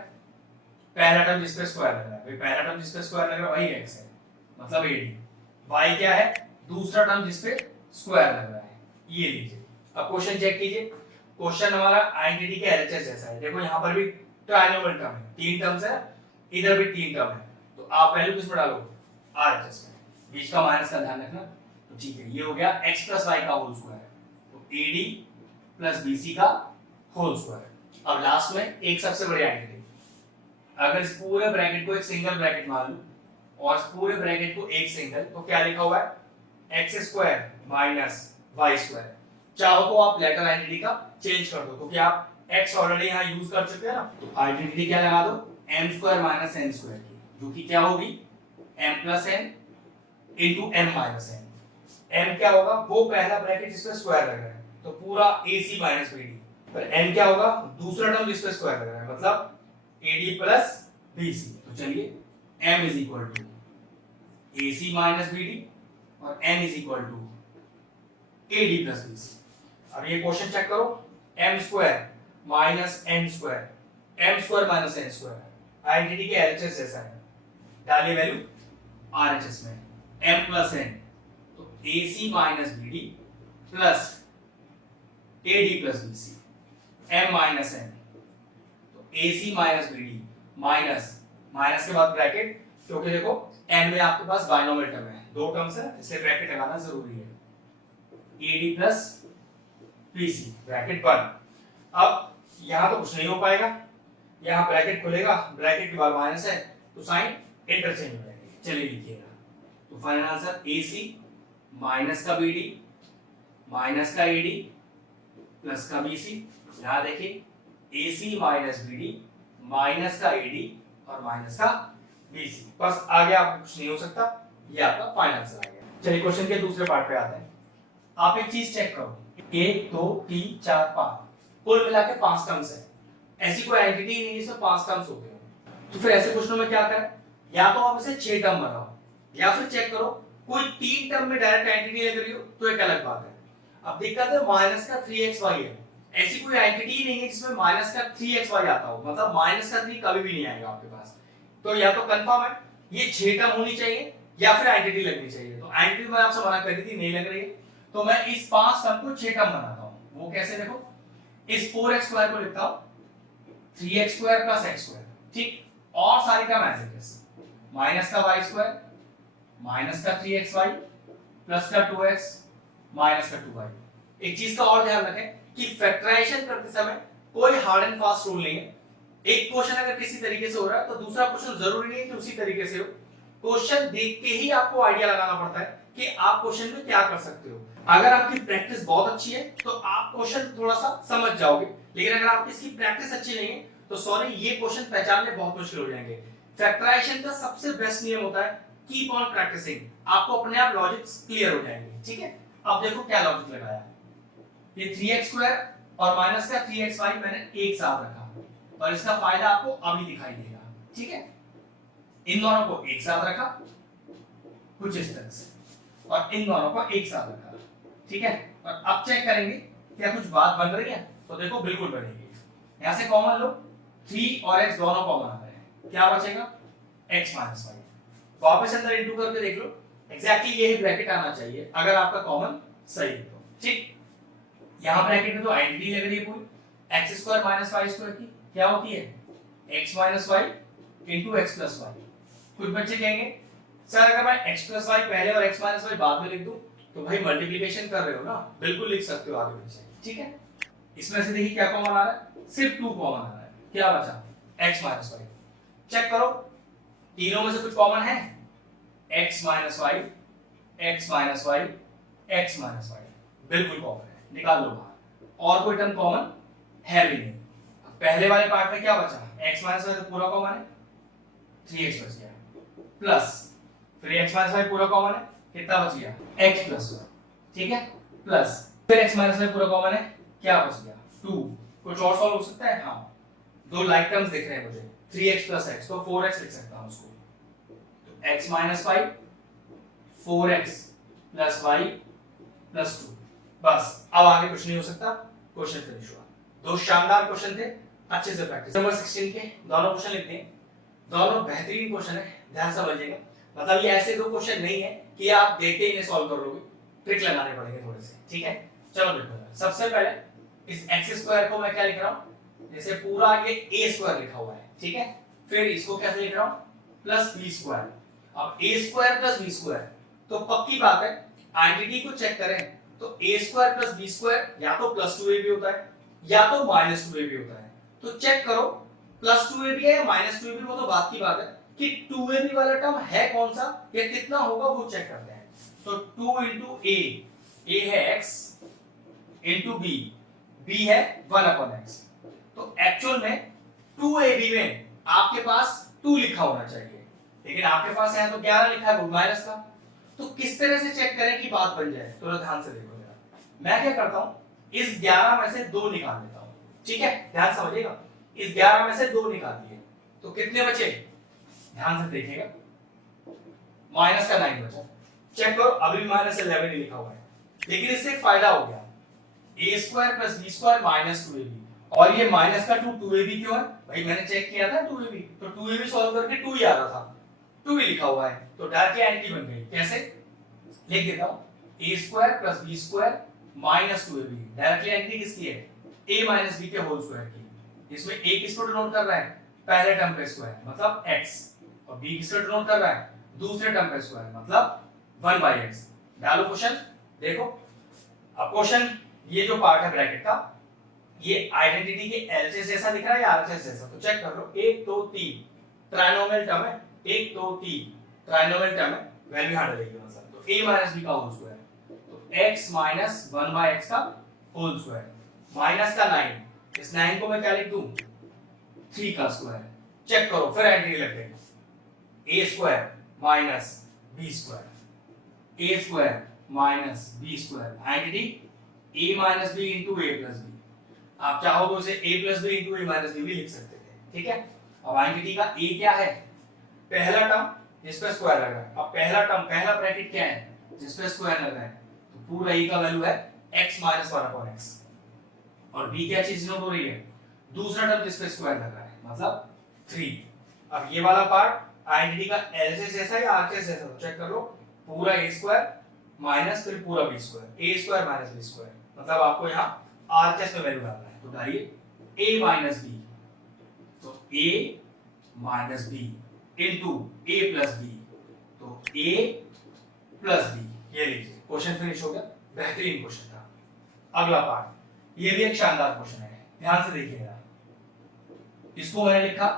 पहला टर्म जिस पे स्क्वायर लग रहा है, भाई पहला टर्म जिस पे स्क्वायर लग रहा है वही x है, मतलब AD। y क्या है, दूसरा टर्म जिस पे स्क्वायर लग रहा है, ये लीजिए। अब क्वेश्चन चेक कीजिए, क्वेश्चन हमारा आइडेंटिटी के LHS जैसा है, देखो यहाँ पर भी ट्राइनोमियल टर्म है, 3 टर्म्स है, इधर भी 3 टर्म है, तो आप वैल्यू किस में डालो, RHS में, बीच का माइनस का ध्यान रखना। तो ठीक है, ये हो गया x प्लस y का होल स्क्वायर, तो AD प्लस BC का होल स्क्वायर। अब लास्ट में एक सबसे बड़ी आइडेंटिटी, अगर इस पूरे ब्रैकेट को एक सिंगल ब्रैकेट मान लूं और इस पूरे ब्रैकेट को एक सिंगल, तो क्या लिखा हुआ है, x square minus Y square. चाहो तो आप लेटर आइडेंटिटी का चेंज कर दो, क्योंकि आप x ऑलरेडी यहाँ यूज कर चुके हैं ना, तो आइडेंटिटी क्या लगा दो, m square minus n square की, जो कि क्या होगी m plus n into m minus n। m क्या होगा, वो पहला ब्रैकेट जिसमें स्क्वायर लग रहा है, तो पूरा AC माइनस BD, पर n क्या होगा, दूसरा टर्म जिसमें स्क्वायर लग रहा है, मतलब AD प्लस BC। तो चलिए m is equal to AC minus BD और n is equal to AD plus BC। अब ये क्वेश्चन चेक करो, m square minus n square, m square minus n square, identity के LHS जैसा है, डालिए वैल्यू RHS में, m प्लस n, तो AC minus BD plus AD plus BC, m minus n, तो AC minus BD minus minus के बाद bracket, क्योंकि देखो n में आपके पास बाइनोमियल टर्म है, 2 टर्म्स है, इसलिए ब्रैकेट लगाना जरूरी है, AD प्लस BC ब्रैकेट बंद। अब यहां तो कुछ नहीं हो पाएगा, यहां ब्रैकेट खुलेगा, ब्रैकेट के बाद माइनस है, तो साइन इंटरचेंज हो जाएंगे। चलिए लिखिएगा, तो फाइनल आंसर AC माइनस का BD माइनस का AD प्लस का BC। यहां देखिए AC माइनस BD माइनस का AD और माइनस का BC, बस आगे आप कुछ नहीं हो सकता, ये आपका फाइनल आंसर आ गया। चलिए क्वेश्चन के दूसरे पार्ट पे आते हैं। आप एक चीज चेक करो, 1 2 3 4 5 कुल मिला के 5 टर्म्स है, ऐसी कोई एंटिटी नहीं जिसमें 5 टर्म्स होते हो, तो फिर ऐसे क्वेश्चनों में क्या करें, या तो आप इसे 6 टर्म बनाओ, या फिर चेक करो कोई 3 टर्म में डायरेक्ट एंटिटी लग रही हो तो एक अलग बात है। अब दिक्कत है माइनस का 3xy है, ऐसी कोई एंटिटी ही नहीं है जिसमें माइनस का 3xy आता हो, मतलब माइनस का 3 कभी भी नहीं आएगा आपके पास। तो या तो कंफर्म है ये 6 टर्म होनी चाहिए या फिर एंटिटी लगनी चाहिए। तो एंटिटी मैं आपसे मना कर दी थी, नहीं लग रही है, तो मैं इस 5 टर्म को 6 टर्म बनाता हूं। वो कैसे, देखो इस 4x² को लिखता हूं 3x² + x², ठीक, और सारी टर्म ऐसे कैसे, माइनस का y² माइनस का 3xy प्लस का 2x माइनस का 2y। एक चीज का और ध्यान रखें कि फैक्टराइजेशन करते समय कोई हार्ड एंड फास्ट रूल नहीं है। एक क्वेश्चन अगर किसी तरीके से हो रहा है तो दूसरा क्वेश्चन जरूरी नहीं है कि उसी तरीके से हो। क्वेश्चन देख के ही आपको आइडिया लगाना पड़ता है कि आप क्वेश्चन में क्या कर सकते हो। अगर आपकी प्रैक्टिस बहुत अच्छी है तो आप क्वेश्चन थोड़ा सा समझ जाओगे, लेकिन अगर आपकी इसकी प्रैक्टिस अच्छी नहीं है तो सॉरी, ये क्वेश्चन पहचानने बहुत मुश्किल हो जाएंगे। फैक्टराइजेशन का सबसे बेस्ट नियम होता है कीप ऑन प्रैक्टिसिंग, आपको अपने आप लॉजिक्स क्लियर हो जाएंगे। ठीक है, अब देखो क्या लॉजिक लगाया, ये 3x² और माइनस का 3xy मैंने एक साथ रखा और इसका फायदा आपको अभी दिखाई देगा। ठीक है, इन दोनों को एक साथ रखा कुछ इस तरह से, और इन दोनों को एक साथ रखा। ठीक है, और अब चेक करेंगे क्या कुछ बात बन रही है, तो देखो बिल्कुल बनेगी। यहां से कॉमन लो, 3 और x दोनों कॉमन आ रहे हैं, क्या बचेगा x - y। वापस अंदर इनटू करके देख लो, एग्जैक्टली यही ब्रैकेट आना चाहिए अगर आपका कॉमन सही है तो। ठीक, यहां ब्रैकेट में तो आइडेंटिटी लग रही है पूरी, x² - y² की क्या होती है x - y * x + y। कुछ बच्चे कहेंगे सर अगर मैं x + y पहले और x - y बाद में लिख दूं तो भाई मल्टीप्लिकेशन कर रहे हो ना, बिल्कुल लिख सकते हो आगे पीछे। ठीक है, इसमें से देखिए क्या कॉमन आ रहा है, सिर्फ 2 कॉमन आ रहा है, क्या बचा x - y। चेक करो तीनों में से कुछ कॉमन है, x - y x - y x - y बिल्कुल कॉमन है, निकाल लो बाहर। और कोई टर्म कॉमन है भी नहीं। पहले वाले पार्ट में क्या बचा, x - y तो पूरा कॉमन है, 3x बच गया, प्लस फिर x - y पूरा कॉमन है, कितना बच गया x + y। ठीक है, प्लस फिर x - y पूरा कॉमन है, क्या बच गया 2। कुछ और सॉल्व हो सकता है, हाँ दो लाइक टर्म्स दिख रहे हैं मुझे, 3x + x तो 4x लिख सकता हूं उसको, तो x - y 4x + y + 2। बस अब आगे कुछ नहीं हो सकता, क्वेश्चन फिनिश हुआ। दो शानदार क्वेश्चन थे, अच्छे से प्रैक्टिस। नंबर 16 के दोनों क्वेश्चन लिखते हैं, दोनों बेहतरीन क्वेश्चन है, ध्यान से समझिएगा। मतलब ये ऐसे दो क्वेश्चन नहीं है कि आप देखते ही इन्हें सॉल्व कर लोगे, ट्रिक लगाने पड़ेंगे थोड़े से। ठीक है, चलो देखो सबसे पहले इस x² को मैं क्या लिख रहा हूं, जैसे पूरा ये a² लिखा हुआ है। ठीक है, फिर इसको कैसे लिख रहा हूं +b²। अब a² + b² तो पक्की बात है आइडेंटिटी को चेक करें तो a² + b² या तो +2ab होता है या तो -2ab होता है। तो चेक करो +2ab है या -2ab, वो तो बात की बात है कि 2ab वाला टर्म है कौन सा या कितना होगा वो चेक करते हैं। तो 2 * a है x * b, b है 1/x। तो एक्चुअल में 2ab में आपके पास 2 लिखा होना चाहिए, लेकिन आपके पास है तो 11 लिखा है माइनस का। तो किस तरह से चेक करें कि बात बन जाए, थोड़ा ध्यान से देखो जरा। मैं क्या करता हूं, इस 11 में से 2 निकाल लेता हूं। ठीक है, ध्यान समझिएगा, इस 11 में से 2 निकाल दिए तो कितने बचे, ध्यान से देखिएगा, माइनस का 9 बचा। चेक करो अभी भी -11 ही लिखा हुआ है, लेकिन इससे एक फायदा हो गया, a² + b² -2ab, और ये माइनस का 2 2ab क्यों है भाई, मैंने चेक किया था 2ab, तो 2ab सॉल्व करके 2 ही आ रहा था, 2 ही लिखा हुआ है, तो डायरेक्टली एंटिटी बन गई। कैसे लिख देता हूं, a² + b² -2ab, directly entity किसकी है, a - b के होल स्क्वायर की। इसमें a किसको डिनोट कर रहा है, पहले टर्म का स्क्वायर मतलब x, और b किसको डिनोट कर रहा है, दूसरे टर्म का स्क्वायर मतलब 1/x। डालो क्वेश्चन, देखो अब क्वेश्चन ये जो पार्ट है ब्रैकेट का, ये आइडेंटिटी के एलएचएस जैसा दिख रहा है या आरएचएस जैसा, तो चेक कर लो, 1 2 3 ट्राइनोमियल टर्म है, 1 2 3 ट्राइनोमियल टर्म है, वैल्यू यहां डालेंगे मतलब, तो a - b का होल स्क्वायर, तो x - 1/x का होल स्क्वायर माइनस का 9, इस 9 को मैं क्या लिख दूं 3 का स्क्वायर। चेक करो फिर एंटिटी लग गई, a² - b², a² - b², entity a - b * a + b। आप चाहो तो उसे a + b * a - b भी लिख सकते थे। ठीक है, अब एंटिटी का a क्या है पहला टर्म जिस पे स्क्वायर लग रहा है, अब पहला टर्म पहला ब्रैकेट क्या है जिस पे स्क्वायर लग रहा है, तो पूरा ए का वैल्यू है x माइनस 1/x और b क्या चीज नोट हो रही है, दूसरा टर्म जिस पे स्क्वायर लग रहा है मतलब 3। अब ये वाला पार्ट आइडेंटिटी का एलएचएस जैसा है या आरएचएस जैसा, तो चेक कर लो, पूरा a स्क्वायर माइनस फिर पूरा b square, a square minus b square, मतलब आपको यहाँ आरएचएस में वैल्यू डालना है, तो डालिए a माइनस b, तो a minus b into a plus b, तो a प्लस b, ये लीजिए क्वेश्चन फिनिश हो गया, बेहतरीन क्वेश्चन था। अगला पार्ट, ये भी एक शानदार क्वेश्चन है, ध्यान से देखिएगा। इसको मैंने लिखा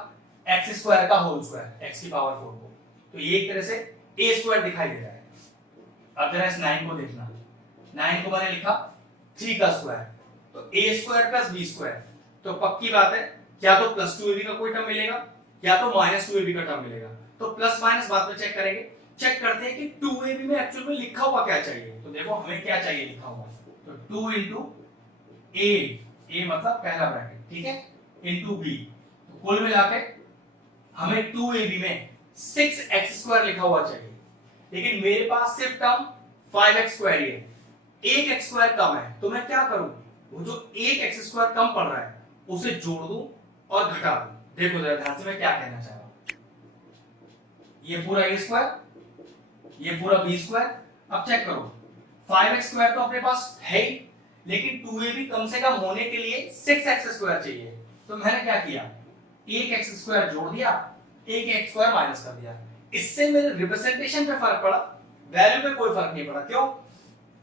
x स्क्वायर का होल स्क्वायर, x की पावर 4 को, तो ये एक तरह से a स्क्वायर दिखाई दे रहा है। अब जरा इस 9 को देखना, 9 को मैंने लिखा 3 का स्क्वायर, तो a square plus b square, तो पक्की बात है या तो प्लस 2ab का कोई टर्म मिलेगा या तो माइनस 2ab का टर्म मिलेगा, तो प्लस माइनस बाद में चेक करेंगे। चेक करते हैं कि 2ab में एक्चुअल में लिखा हुआ क्या चाहिए, तो देखो हमें क्या चाहिए लिखा हुआ, तो 2 इंटू a मतलब पहला ब्रैकेट, ठीक है, इंटू b, तो कुल मिला के हमें 2ab में 6x स्क्वायर लिखा हुआ चाहिए, लेकिन मेरे पास सिर्फ टर्म 5x स्क्वायर ही है, एक x स्क्वायर कम है, तो मैं क्या करूं, वो जो एक x स्क्वायर कम पड़ रहा है उसे जोड़ दूं और घटा दूं। देखो जरा ध्यान से मैं क्या कहना चाह रहा हूं, ये पूरा a स्क्वायर, ये पूरा b स्क्वायर, अब चेक करो 5x स्क्वायर तो अपने पास है ही, लेकिन 2ab कम से कम होने के लिए 6x स्क्वायर चाहिए, तो मैंने क्या किया, एक x स्क्वायर जोड़ दिया, एक x स्क्वायर माइनस कर दिया, इससे मेरे रिप्रेजेंटेशन पे फर्क पड़ा, वैल्यू पे कोई फर्क नहीं पड़ा। क्यों,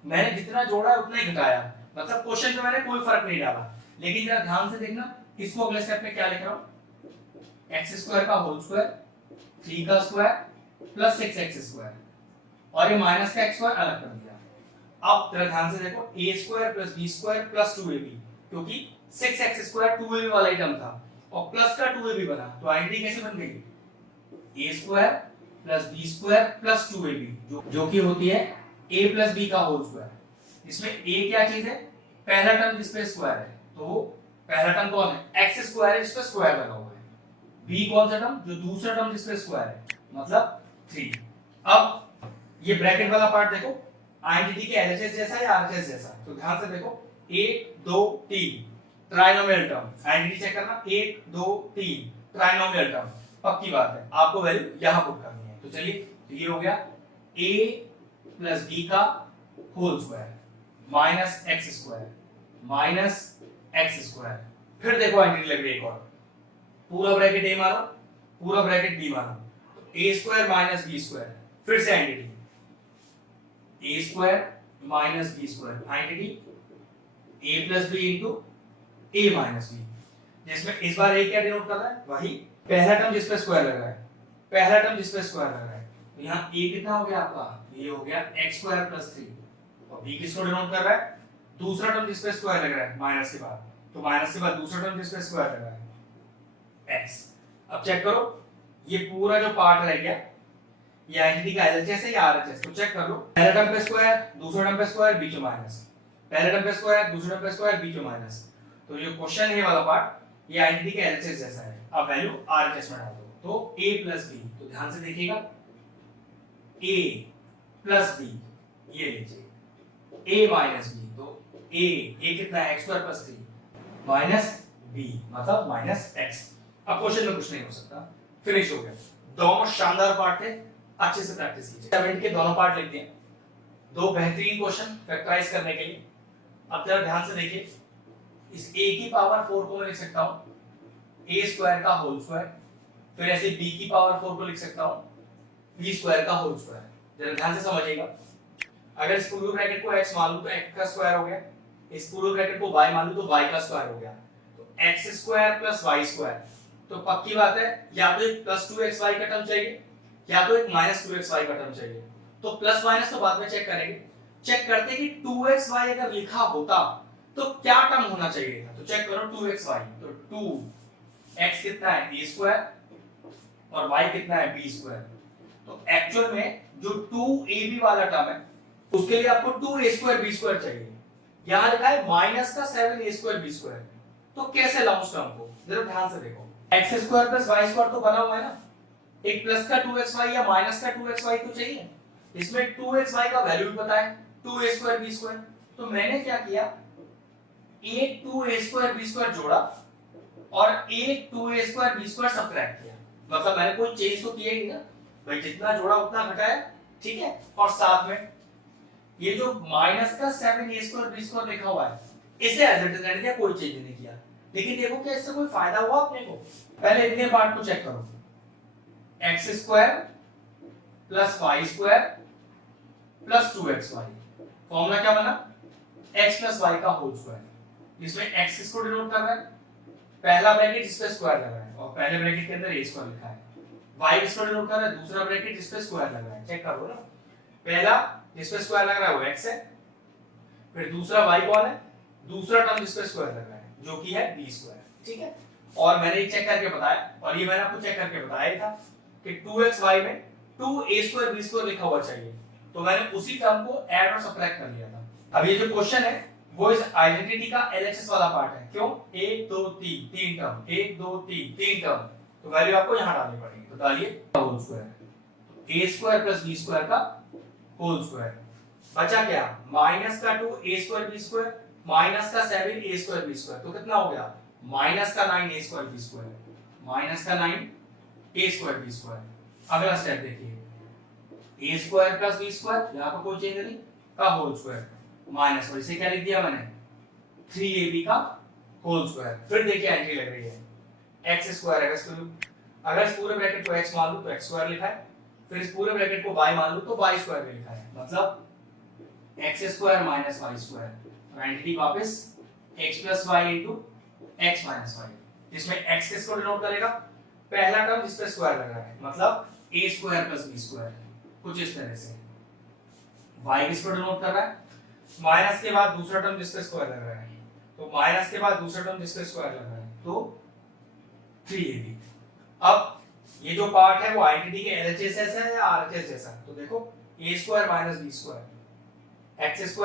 मैंने जितना जोड़ा है उतना ही घटाया, मतलब क्वेश्चन पे मैंने कोई फर्क नहीं डाला। लेकिन जरा ध्यान से देखना, इसको अगले स्टेप में क्या लिख रहा हूं, x स्क्वायर का होल स्क्वायर, 3 का स्क्वायर प्लस 6x स्क्वायर, और ये माइनस का x स्क्वायर अलग कर दिया। अब जरा ध्यान से देखो, a square plus b square plus 2ab, क्योंकि 6x स्क्वायर 2ab वाला ही टर्म था और प्लस का 2ab बना, तो आइडेंटिटी कैसे बन गई, a square plus b square plus 2ab, जो कि होती है a प्लस b का होल स्क्वायर। इसमें a क्या चीज है, पहला टर्म जिस पे स्क्वायर है, तो पहला टर्म कौन है, x स्क्वायर है जिस पे स्क्वायर लगा हुआ है, b कौन सा टर्म, जो दूसरा टर्म जिस पे स्क्वायर है, मतलब 3। अब ये ब्रैकेट वाला पार्ट देखो, आइडेंटिटी के एलएचएस जैसा है या आरएचएस जैसा, तो ध्यान से देखो 1 2 3 ट्राइनोमियल टर्म, आइडेंटिटी चेक करना 1 2 3 ट्राइनोमियल टर्म, पक्की बात है आपको वैल्यू यहां पुट करनी है। तो चलिए, तो ये हो गया a प्लस b का whole square minus x square minus x square, फिर देखो आइडेंटिटी लग रही है एक और, पूरा ब्रैकेट a मानो पूरा ब्रैकेट b मानो, तो a square minus b square, फिर से identity a square minus b square, identity a plus b into a minus b, जिसमें इस बार a क्या डिनोट कर रहा है, वही पहला टर्म जिस पे स्क्वायर लग रहा है, पहला टर्म जिस पे स्क्वायर लग रहा है, तो यहाँ a कितना हो गया आपका, ये हो गया x स्क्वायर प्लस 3, और b किसको डिनोट कर रहा है, दूसरा टर्म जिस पे स्क्वायर लग रहा है माइनस के बाद, तो माइनस के बाद दूसरा टर्म जिस पे स्क्वायर लग रहा है x। अब चेक करो, ये पूरा जो पार्ट रह गया ये आइडेंटिटी का एलएचएस है या आरएचएस, तो चेक कर लो, पहला टर्म पे स्क्वायर दूसरा टर्म पे स्क्वायर बीच में माइनस, पहला टर्म पे स्क्वायर दूसरा टर्म पे स्क्वायर बीच में माइनस, तो जो क्वेश्चन है वाला पार्ट ये आइडेंटिटी का एलएचएस जैसा है। अब वैल्यू आरएचएस में डाल दो, तो a प्लस b, तो ध्यान से देखिएगा a प्लस b, ये लीजिए a माइनस b, तो a कितना है x square plus 3 minus b मतलब माइनस x। अब क्वेश्चन में कुछ नहीं हो सकता, फिनिश हो गया। दोनों शानदार पार्ट थे, अच्छे से प्रैक्टिस कीजिए। 7 के दोनों पार्ट लिखते हैं, दो बेहतरीन क्वेश्चन फैक्टराइज करने के लिए। अब जरा ध्यान से देखिए, इस a की पावर 4 को मैं लिख सकता हूं a स्क्वायर का होल स्क्वायर, फिर ऐसे b की पावर 4 को लिख सकता हूं b स्क्वायर का होल स्क्वायर। जरा ध्यान से समझिएगा, अगर इस पूरे ब्रैकेट को x मान लूं तो x का स्क्वायर हो गया, इस पूरे ब्रैकेट को y मान लूं तो y का स्क्वायर हो गया, तो x square plus y square, तो पक्की बात है या तो एक प्लस 2xy का टर्म चाहिए या तो एक माइनस 2xy का टर्म चाहिए, तो प्लस माइनस तो बाद में चेक करेंगे। चेक करते हैं कि 2xy अगर लिखा होता तो क्या टर्म होना चाहिए था, तो चेक करो 2xy, तो 2x कितना है a स्क्वायर और y कितना है b स्क्वायर, तो एक्चुअल में जो 2ab वाला टर्म है उसके लिए आपको 2a स्क्वायर b स्क्वायर चाहिए, यहां लिखा है माइनस का 7a स्क्वायर b स्क्वायर, तो कैसे लाऊं उस टर्म को, जरा ध्यान से देखो, x square plus y square तो बना हुआ है ना, एक प्लस का 2xy या माइनस का 2xy तो चाहिए। इसमें 2xy का वैल्यू भी पता है 2a² b²। तो मैंने क्या किया, एक 2a² b² जोड़ा और एक 2a² b² सब्ट्रैक्ट किया। मतलब मैंने कोई चेंज तो किया ही ना भाई, जितना जोड़ा उतना घटाया, ठीक है। और साथ में ये जो माइनस का 7a² b² लिखा हुआ है इसे एज इट इज रहने दिया, कोई चेंज नहीं किया। लेकिन देखो क्या इससे कोई फायदा हुआ अपने को? पहले इतने पार्ट को चेक करो, x² plus y² plus 2xy। Formula क्या बना, x प्लस y का होल स्क्वायर। इसमें x किसको डिनोट कर रहा है, पहला ब्रैकेट जिस पे स्क्वायर लग रहा है और पहले ब्रैकेट के अंदर a² लिखा है। y किसको डिनोट कर रहा है, दूसरा ब्रैकेट जिस पे स्क्वायर लग रहा है। चेक करो ना, पहला जिस पे स्क्वायर लग रहा है वो x है, फिर दूसरा y कौन है, दूसरा टर्म जिस पे स्क्वायर लग रहा है जो कि है b²। ठीक है। और मैंने ये चेक करके बताया, और ये मैंने आपको चेक करके बताया था कि 2xy में 2a² b² लिखा हुआ चाहिए। तो मैंने उसी टर्म को ऐड और सब्ट्रैक्ट कर लिया था। अब ये जो क्वेश्चन है वो इस आइडेंटिटी का एलएचएस वाला पार्ट है। क्यों, 1 2 3 तीन टर्म, 1 2 3 तीन टर्म, तो वैल्यू आपको यहां डालनी पड़ेगी। तो डालिए होल स्क्वायर a² + b² का होल स्क्वायर। बचा क्या, माइनस का 2a² b² माइनस का 7a² b²। तो कितना हो गया, माइनस का 9a² b², माइनस का 9a² b²। अगला स्टेप देखिए, a² + b², यहां पर कोई चेंज नहीं, का होल स्क्वायर माइनस, और इसे क्या लिख दिया मैंने, 3ab का होल स्क्वायर। फिर देखिए एंट्री लग रही है x²। अगर इस पूरे ब्रैकेट को x मान लूं तो x² लिखा है, फिर इस पूरे ब्रैकेट को y मान लूं तो y² भी लिखा है। मतलब x² - y²। आइडेंटिटी वापस x + y * x - y, जिसमें x किसको डिनोट करेगा, पहला टर्म जिस पे स्क्वायर लग रहा है, मतलब a² + b²। कुछ इस तरह से y किसको डिनोट कर रहा है, माइनस के बाद दूसरा टर्म जिस पे स्क्वायर लग रहा है, तो माइनस के बाद दूसरा टर्म जिस पे स्क्वायर लग रहा है, तो 3ab। अब ये जो पार्ट है वो आइडेंटिटी के एलएचएस जैसा है या आरएचएस जैसा, तो देखो a² - b², x² -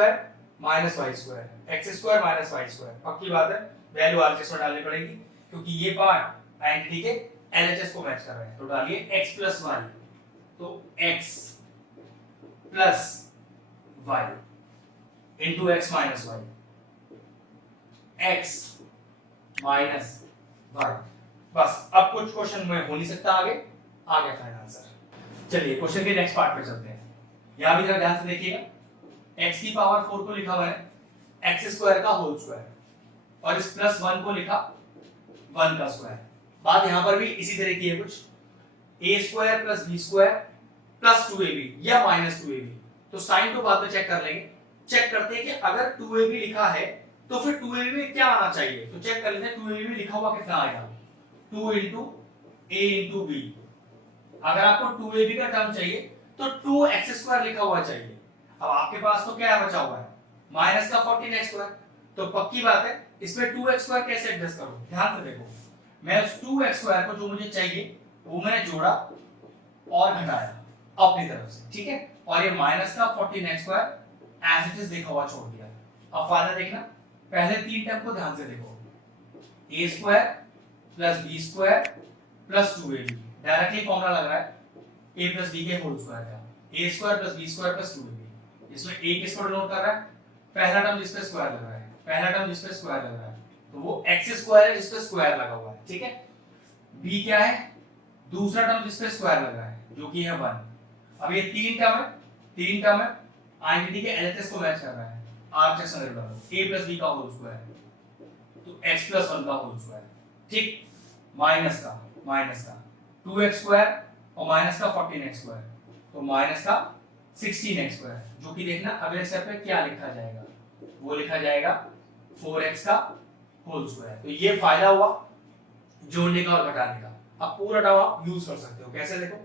y², x² - y²। पक्की बात है, वैल्यू आरएचएस में डालनी पड़ेगी क्योंकि ये पार्ट आइडेंटिटी के एलएचएस को मैच कर रहा है। तो डालिए x + y, तो x + y into x - y, x - y। बस अब कुछ क्वेश्चन में हो नहीं सकता आगे, आ गया फाइनल आंसर। चलिए क्वेश्चन के नेक्स्ट पार्ट पे चलते हैं। यहां भी जरा ध्यान से देखिएगा, x की पावर 4 को लिखा हुआ है x² का होल स्क्वायर, और इस +1 को लिखा 1 का स्क्वायर। बात यहां पर भी इसी तरह की है कुछ, a² + b² + 2ab या -2ab। तो साइन तो बाद में चेक कर लेंगे। चेक करते हैं कि अगर 2ab लिखा है तो फिर 2ab में क्या आना चाहिए। तो चेक कर लेते हैं 2ab में लिखा हुआ कितना आएगा, 2 * a * b। अगर आपको 2ab का टर्म चाहिए तो 2x² लिखा हुआ चाहिए। अब आपके पास तो क्या बचा हुआ है, माइनस का 14x²। तो पक्की बात है इसमें 2x² कैसे एडजस्ट करूं, ध्यान से देखो, मैं उस 2x² को जो मुझे चाहिए वो मैंने जोड़ा और घटाया अपनी तरफ से, ठीक है। और ये माइनस का 14x² एज इट इज लिखा हुआ छोड़ दिया। अब फायदा देखना, पहले तीन टर्म को ध्यान से देखो, a² + b² + 2ab। Directly formula लग रहा है a + b के होल स्क्वायर का, a² + b² + 2ab। इसमें a किसको डिनोट कर रहा है, पहला टर्म जिस पे स्क्वायर लग रहा है, पहला टर्म जिस पे स्क्वायर लग रहा है तो वो x² है जिस पे स्क्वायर लगा हुआ है, ठीक है। b क्या है, दूसरा टर्म जिस पे स्क्वायर लग रहा है जो कि है 1। अब ये तीन टर्म है, आइडेंटिटी के एलएचएस को मैच कर रहा है। आरएचएस समझ लो, a + b का होल स्क्वायर तो x + 1 का होल स्क्वायर, ठीक, माइनस का 2x² और माइनस का 14x², तो माइनस का 16x², जो कि देखना अगले स्टेप पे क्या लिखा जाएगा, वो लिखा जाएगा 4x का होल स्क्वायर। तो ये फायदा हुआ जोड़ने का और घटाने का। अब पूरा टर्म आप यूज कर सकते हो, कैसे देखो,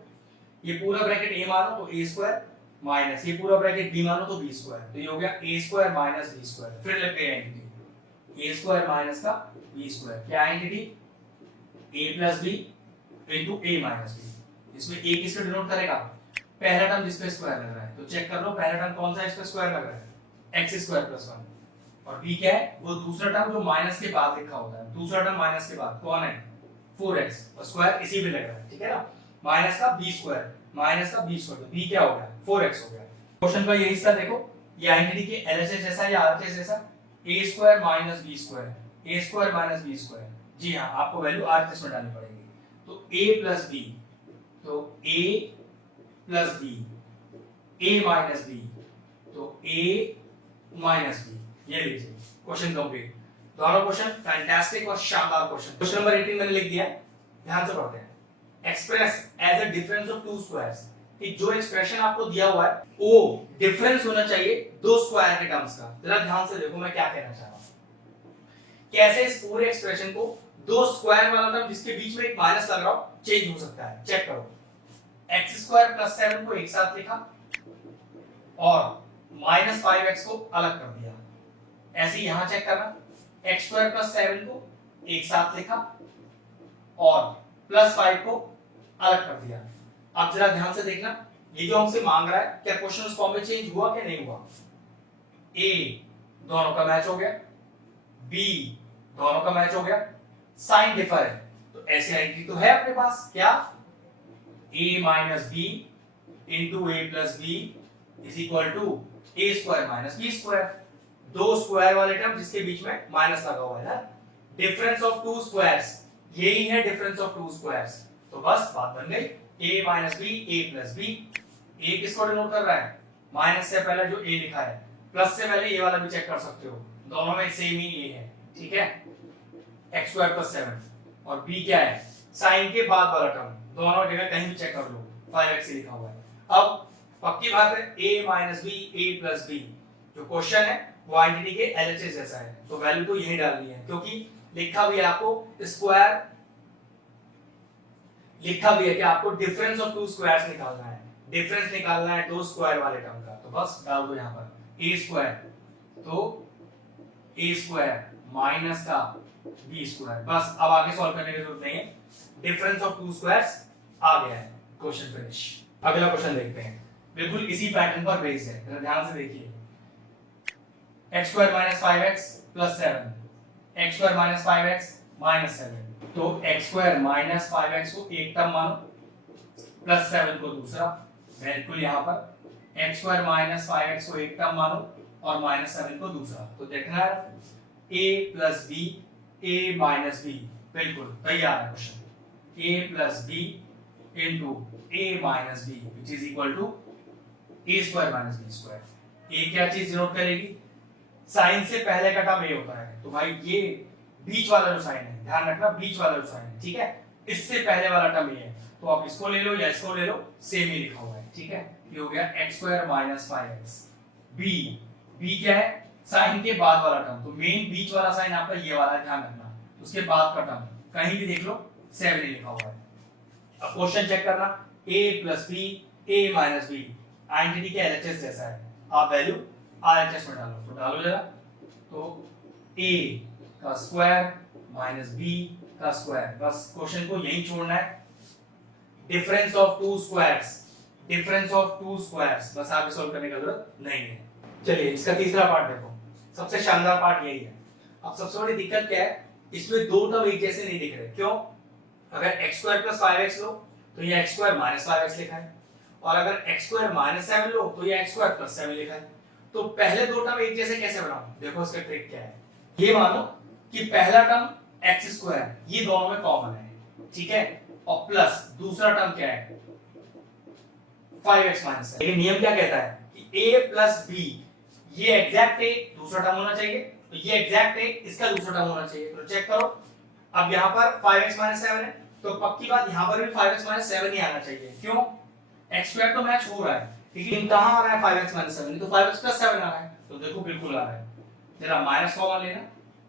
ये पूरा ब्रैकेट a मानो तो a² माइनस ये पूरा ब्रैकेट b मानो तो b²। तो ये हो गया a² - b²। फिर लिखते हैं आइडेंटिटी a² माइनस का b², क्या identity, a + b into a - b। इसमें a किसको डिनोट करेगा, पहला टर्म जिस पे स्क्वायर लग रहा है। तो चेक कर लो पहला टर्म कौन सा है, इस पे स्क्वायर लग रहा है, x² + 1। और b क्या है, वो दूसरा टर्म जो माइनस के बाद लिखा होता है, दूसरा टर्म माइनस के बाद कौन है, 4x, और स्क्वायर इसी पे लग रहा है, ठीक है ना। माइनस का बी स्क्वायर, माइनस का बी स्क्वायर, तो बी क्या हो गया 4x हो गया। क्वेश्चन का ये हिस्सा देखो, ये आइडेंटिटी के एलएचएस जैसा या आरएचएस जैसा, a square minus B square, a square minus B square. जी हाँ, आपको वैल्यू आरएचएस में डालनी पड़ेगी। तो a प्लस बी, तो a plus B, a minus B, तो a माइनस बी। ये लीजिए क्वेश्चन कंप्लीट। दोनों क्वेश्चन फैंटास्टिक और शानदार क्वेश्चन। क्वेश्चन नंबर 18 मैंने लिख दिया, ध्यान से पढ़ते हैं। Express as a difference of two squares, कि जो एक्सप्रेशन आपको दिया हुआ है वो डिफरेंस होना चाहिए दो स्क्वायर के टर्म्स का। जरा ध्यान से देखो मैं क्या कहना चाह रहा हूं। कैसे इस पूरे एक्सप्रेशन को दो स्क्वायर वाला टर्म जिसके बीच में एक माइनस लग रहा हो चेंज हो सकता है। चेक करो, x स्क्वायर प्लस 7 को एक साथ लिखा और माइनस 5x को अलग कर दिया। ऐसे यहां चेक करना, x स्क्वायर प्लस 7 को एक साथ लिखा और प्लस 5 को अलग कर दिया। अब जरा ध्यान से देखना, ये जो हमसे मांग रहा है क्या क्वेश्चन उस फॉर्म में चेंज हुआ क्या नहीं हुआ। a दोनों का मैच हो गया, b दोनों का मैच हो गया, साइन डिफर है, तो ऐसी आइडेंटिटी तो है अपने पास, क्या a minus b into a plus b is equal to a square minus B square. दो स्क्वायर वाले टर्म जिसके बीच में माइनस लगा हुआ है ना, डिफरेंस ऑफ टू स्क्वायर्स, यही है डिफरेंस ऑफ टू स्क्वायर्स। तो बस बात बन गई, a minus B a plus B. a किसको डिनोट कर रहा है, माइनस से पहले जो a लिखा है, प्लस से पहले ये वाला भी चेक कर सकते हो, दोनों में सेम ही a है, ठीक है। x स्क्वायर प्लस 7 और b क्या है, साइन के बाद वाला टर्म, दोनों जगह कहीं भी चेक कर लो 5x लिखा हुआ है। अब पक्की बात है a minus B a plus b, जो क्वेश्चन है वो आइडेंटिटी के एलएचएस जैसा है, तो वैल्यू तो यही डालनी है, क्योंकि लिखा भी है आपको स्क्वायर, लिखा भी है कि आपको डिफरेंस ऑफ टू स्क्वायर्स निकालना है, डिफरेंस निकालना है दो स्क्वायर वाले टर्म का। तो बस डाल दो यहां पर a स्क्वायर, तो a स्क्वायर माइनस का b स्क्वायर। बस अब आगे सॉल्व करने की जरूरत नहीं है, डिफरेंस ऑफ टू स्क्वायर्स आ गया है, क्वेश्चन फिनिश। अगला क्वेश्चन देखते हैं, बिल्कुल इसी पैटर्न पर बेस्ड है, जरा ध्यान से देखिए। x square minus 5x plus 7, x square minus 5x minus 7, तो x स्क्वायर माइनस 5x को एक टर्म मानो, प्लस 7 को दूसरा। बिल्कुल यहाँ पर x स्क्वायर माइनस 5x को एक टर्म मानो और माइनस 7 को दूसरा। तो देखना है a plus B a minus b, बिल्कुल तैयार है question. a plus B into a minus b which is equal to a square minus B square. a क्या चीज डिनोट करेगी, साइन से पहले का टर्म a होता है, तो भाई ये बीच वाला जो साइन है, ध्यान रखना बीच वाला जो साइन है, ठीक है, इससे पहले वाला टर्म ये है, तो आप इसको ले लो या इसको ले लो, सेम ही लिखा हुआ है, ठीक है। ये हो गया x square minus 5x, b क्या है, साइन के बाद वाला टर्म, तो मेन बीच वाला साइन आपका ये वाला है, ध्यान रखना, उसके बाद का टर्म कहीं भी देख लो 7 ही लिखा हुआ है। अब क्वेश्चन चेक करना, a plus b a minus b identity के एलएचएस जैसा है, आप वैल्यू आरएचएस में डालो, तो डालो जरा, तो a का स्क्वायर माइनस b का स्क्वायर, बस क्वेश्चन को यही छोड़ना है। Difference of two squares, difference of two squares, बस आगे सॉल्व करने की जरूरत नहीं है। चलिए इसका तीसरा पार्ट देखो, सबसे शानदार पार्ट यही है। अब सबसे बड़ी दिक्कत क्या है, इसमें दो टर्म एक जैसे नहीं दिख रहे, क्यों, अगर x स्क्वायर प्लस 5x लो तो ये x स्क्वायर माइनस 5x लिखा है, और अगर x स्क्वायर माइनस 7 लो तो ये x स्क्वायर प्लस 7 लिखा है। तो पहले दो टर्म एक जैसे कैसे बनाऊं, देखो इसका ट्रिक क्या है। ये मानो कि पहला टर्म x स्क्वायर ये दोनों में कॉमन है, ठीक है, और प्लस दूसरा टर्म क्या है 5x माइनस। लेकिन नियम क्या कहता है कि a प्लस b ये एग्जैक्ट है, दूसरा टर्म होना चाहिए, तो ये एग्जैक्ट है, इसका दूसरा टर्म होना चाहिए। तो चेक करो, अब यहाँ पर 5x माइनस 7 है, तो पक्की बात यहाँ पर भी 5x माइनस 7 ही आना चाहिए, क्यों, x स्क्वायर तो मैच हो रहा है, लेकिन कहाँ आ रहा है 5x माइनस 7, तो 5x प्लस 7 आ रहा है, तो देखो बिल्कुल आ रहा है। जरा माइनस कॉमन लेना,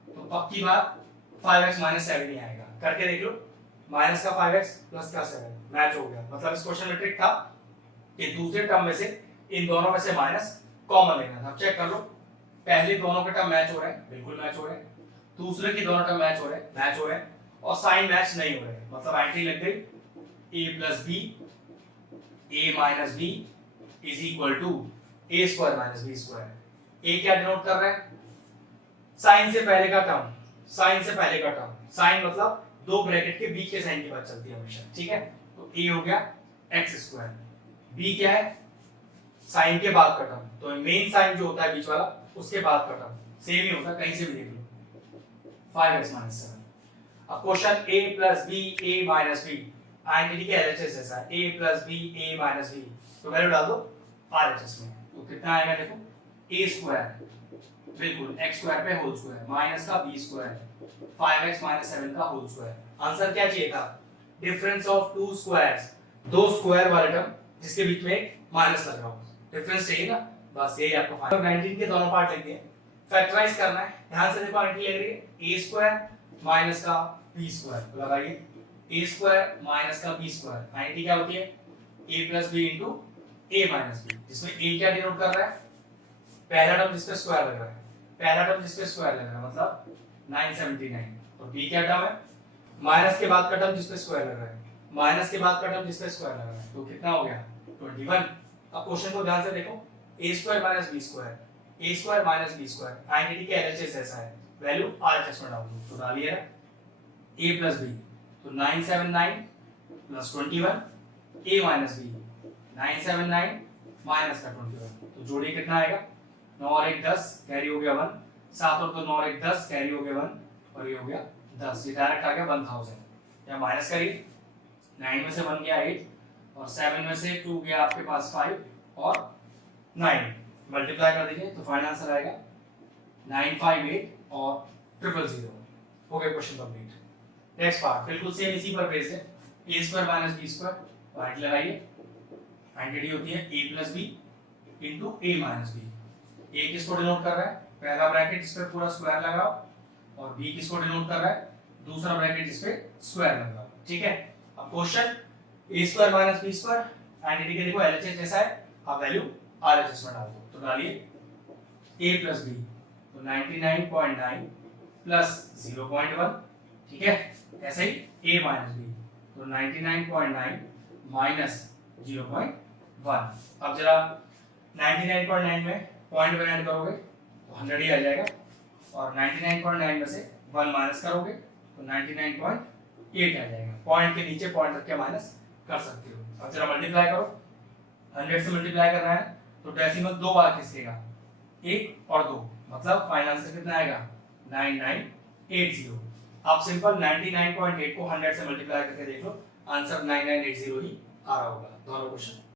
तो पक्की बात 5x माइनस 7 ही आएगा, करके देख लो, माइनस का 5x प्लस का 7 मैच हो गया। मतलब इस क्वेश्चन में ट्रिक था कि दूसरे टर्म में से इन दोनों में से माइनस कॉमन लेना था। चेक कर लो, पहले दोनों के टर्म मैच हो रहे हैं, बिल्कुल मैच हो रहे हैं, दूसरे के दोनों टर्म मैच हो रहे हैं, मैच हो रहे हैं, और साइन मैच नहीं हो रहे, मतलब आइडेंटिटी लग गई, a plus b a minus b is equal to a square minus b square. a क्या डिनोट कर रहा है, साइन से पहले का टर्म, साइन से पहले का टर्म, साइन मतलब दो ब्रैकेट के बीच के साइन की बात चलती है हमेशा, ठीक है, तो ए हो गया एक्स स्क्वायर, बी क्या है साइन के बाद का टर्म, तो मेन साइन जो होता है बीच वाला उसके बाद का टर्म सेम ही होता है, कहीं से भी देख लो 5x - 7। अब question a + b a - b identity के एलएचएस जैसा है, a + b a - b, तो वैल्यू डाल दो आरएचएस में, तो कितना आएगा देखो a स्क्वायर बिल्कुल x स्क्वायर पे होल स्क्वायर माइनस का b स्क्वायर 5x - 7 का होल स्क्वायर। आंसर क्या चाहिए था, डिफरेंस ऑफ टू स्क्वायर्स, दो स्क्वायर वाले टर्म जिसके बीच में माइनस लग रहा हो, डिफरेंस चाहिए ना, बस यही आपको फाइंड। 19 के दोनों पार्ट लिख दिए, फैक्टराइज करना है, ध्यान से देखो आइडेंटिटी लग रही है a स्क्वायर माइनस का b स्क्वायर, तो लगाइए a स्क्वायर माइनस का b स्क्वायर, आइडेंटिटी क्या होती है a + b * a - b, जिसमें a क्या डिनोट कर रहा है, पहला टर्म जिस पे स्क्वायर लग रहा है, पहला टर्म जिस पे स्क्वायर लग रहा है मतलब 979, और b क्या टर्म है माइनस के बाद का टर्म जिस पे स्क्वायर लग रहा है, माइनस के बाद का टर्म जिस पे स्क्वायर लग रहा है, तो कितना हो गया 21। अब क्वेश्चन को ध्यान से देखो, a square minus b square, a square minus b square, identity के एलएचएस ऐसा है, वैल्यू आरएचएस में डाल दो, तो डालिए ना a + b, तो 979 + 21 a - b 979 माइनस का 21, तो जोड़िए कितना आएगा 9 और 1 10 कैरी हो गया 1, 7 और 2 9 और 1 10 कैरी हो गया 1, और ये हो गया 10, ये डायरेक्ट आ गया 1000। या माइनस करिए, 9 में से 1 गया 8 और 7 में से 2 गया आपके पास 5 और 9 मल्टीप्लाई कर दीजिए, तो फाइनल आंसर आएगा 958 और 000। हो गया क्वेश्चन कंप्लीट। नेक्स्ट पार्ट बिल्कुल सेम इसी पर बेस्ड है, a square - b square, point लगाइए, आइडेंटिटी होती है a + b * a - b, a किसको डिनोट कर रहा है, पहला ब्रैकेट जिस पे पूरा स्क्वायर लगाओ, और b किसको डिनोट कर रहा है, दूसरा ब्रैकेट जिस पे स्क्वायर लगाओ, ठीक है। अब question a square - b square, identity के देखो एलएचएस जैसा है, अब वैल्यू आरएचएस में डाल दो, तो डालिए a + b, तो 99.9 + 0.1, ठीक है, ऐसे ही a - b, तो 99.9 - 0.1। अब जरा 99.9 में पॉइंट वन ऐड करोगे तो 100 ही आ जाएगा, और 99.9 में से 1 माइनस करोगे तो 99.8 आ जाएगा, पॉइंट के नीचे पॉइंट रख के माइनस कर सकते हो। अब जरा मल्टीप्लाई करो, 100 से मल्टीप्लाई करना है तो डेसिमल 2 बार खिसकेगा, 1 और 2, मतलब फाइनल आंसर कितना आएगा 9980। आप सिंपल 99.8 को 100 से मल्टीप्लाई करके देख लो, आंसर 9980 ही आ रहा होगा दोनों क्वेश्चन।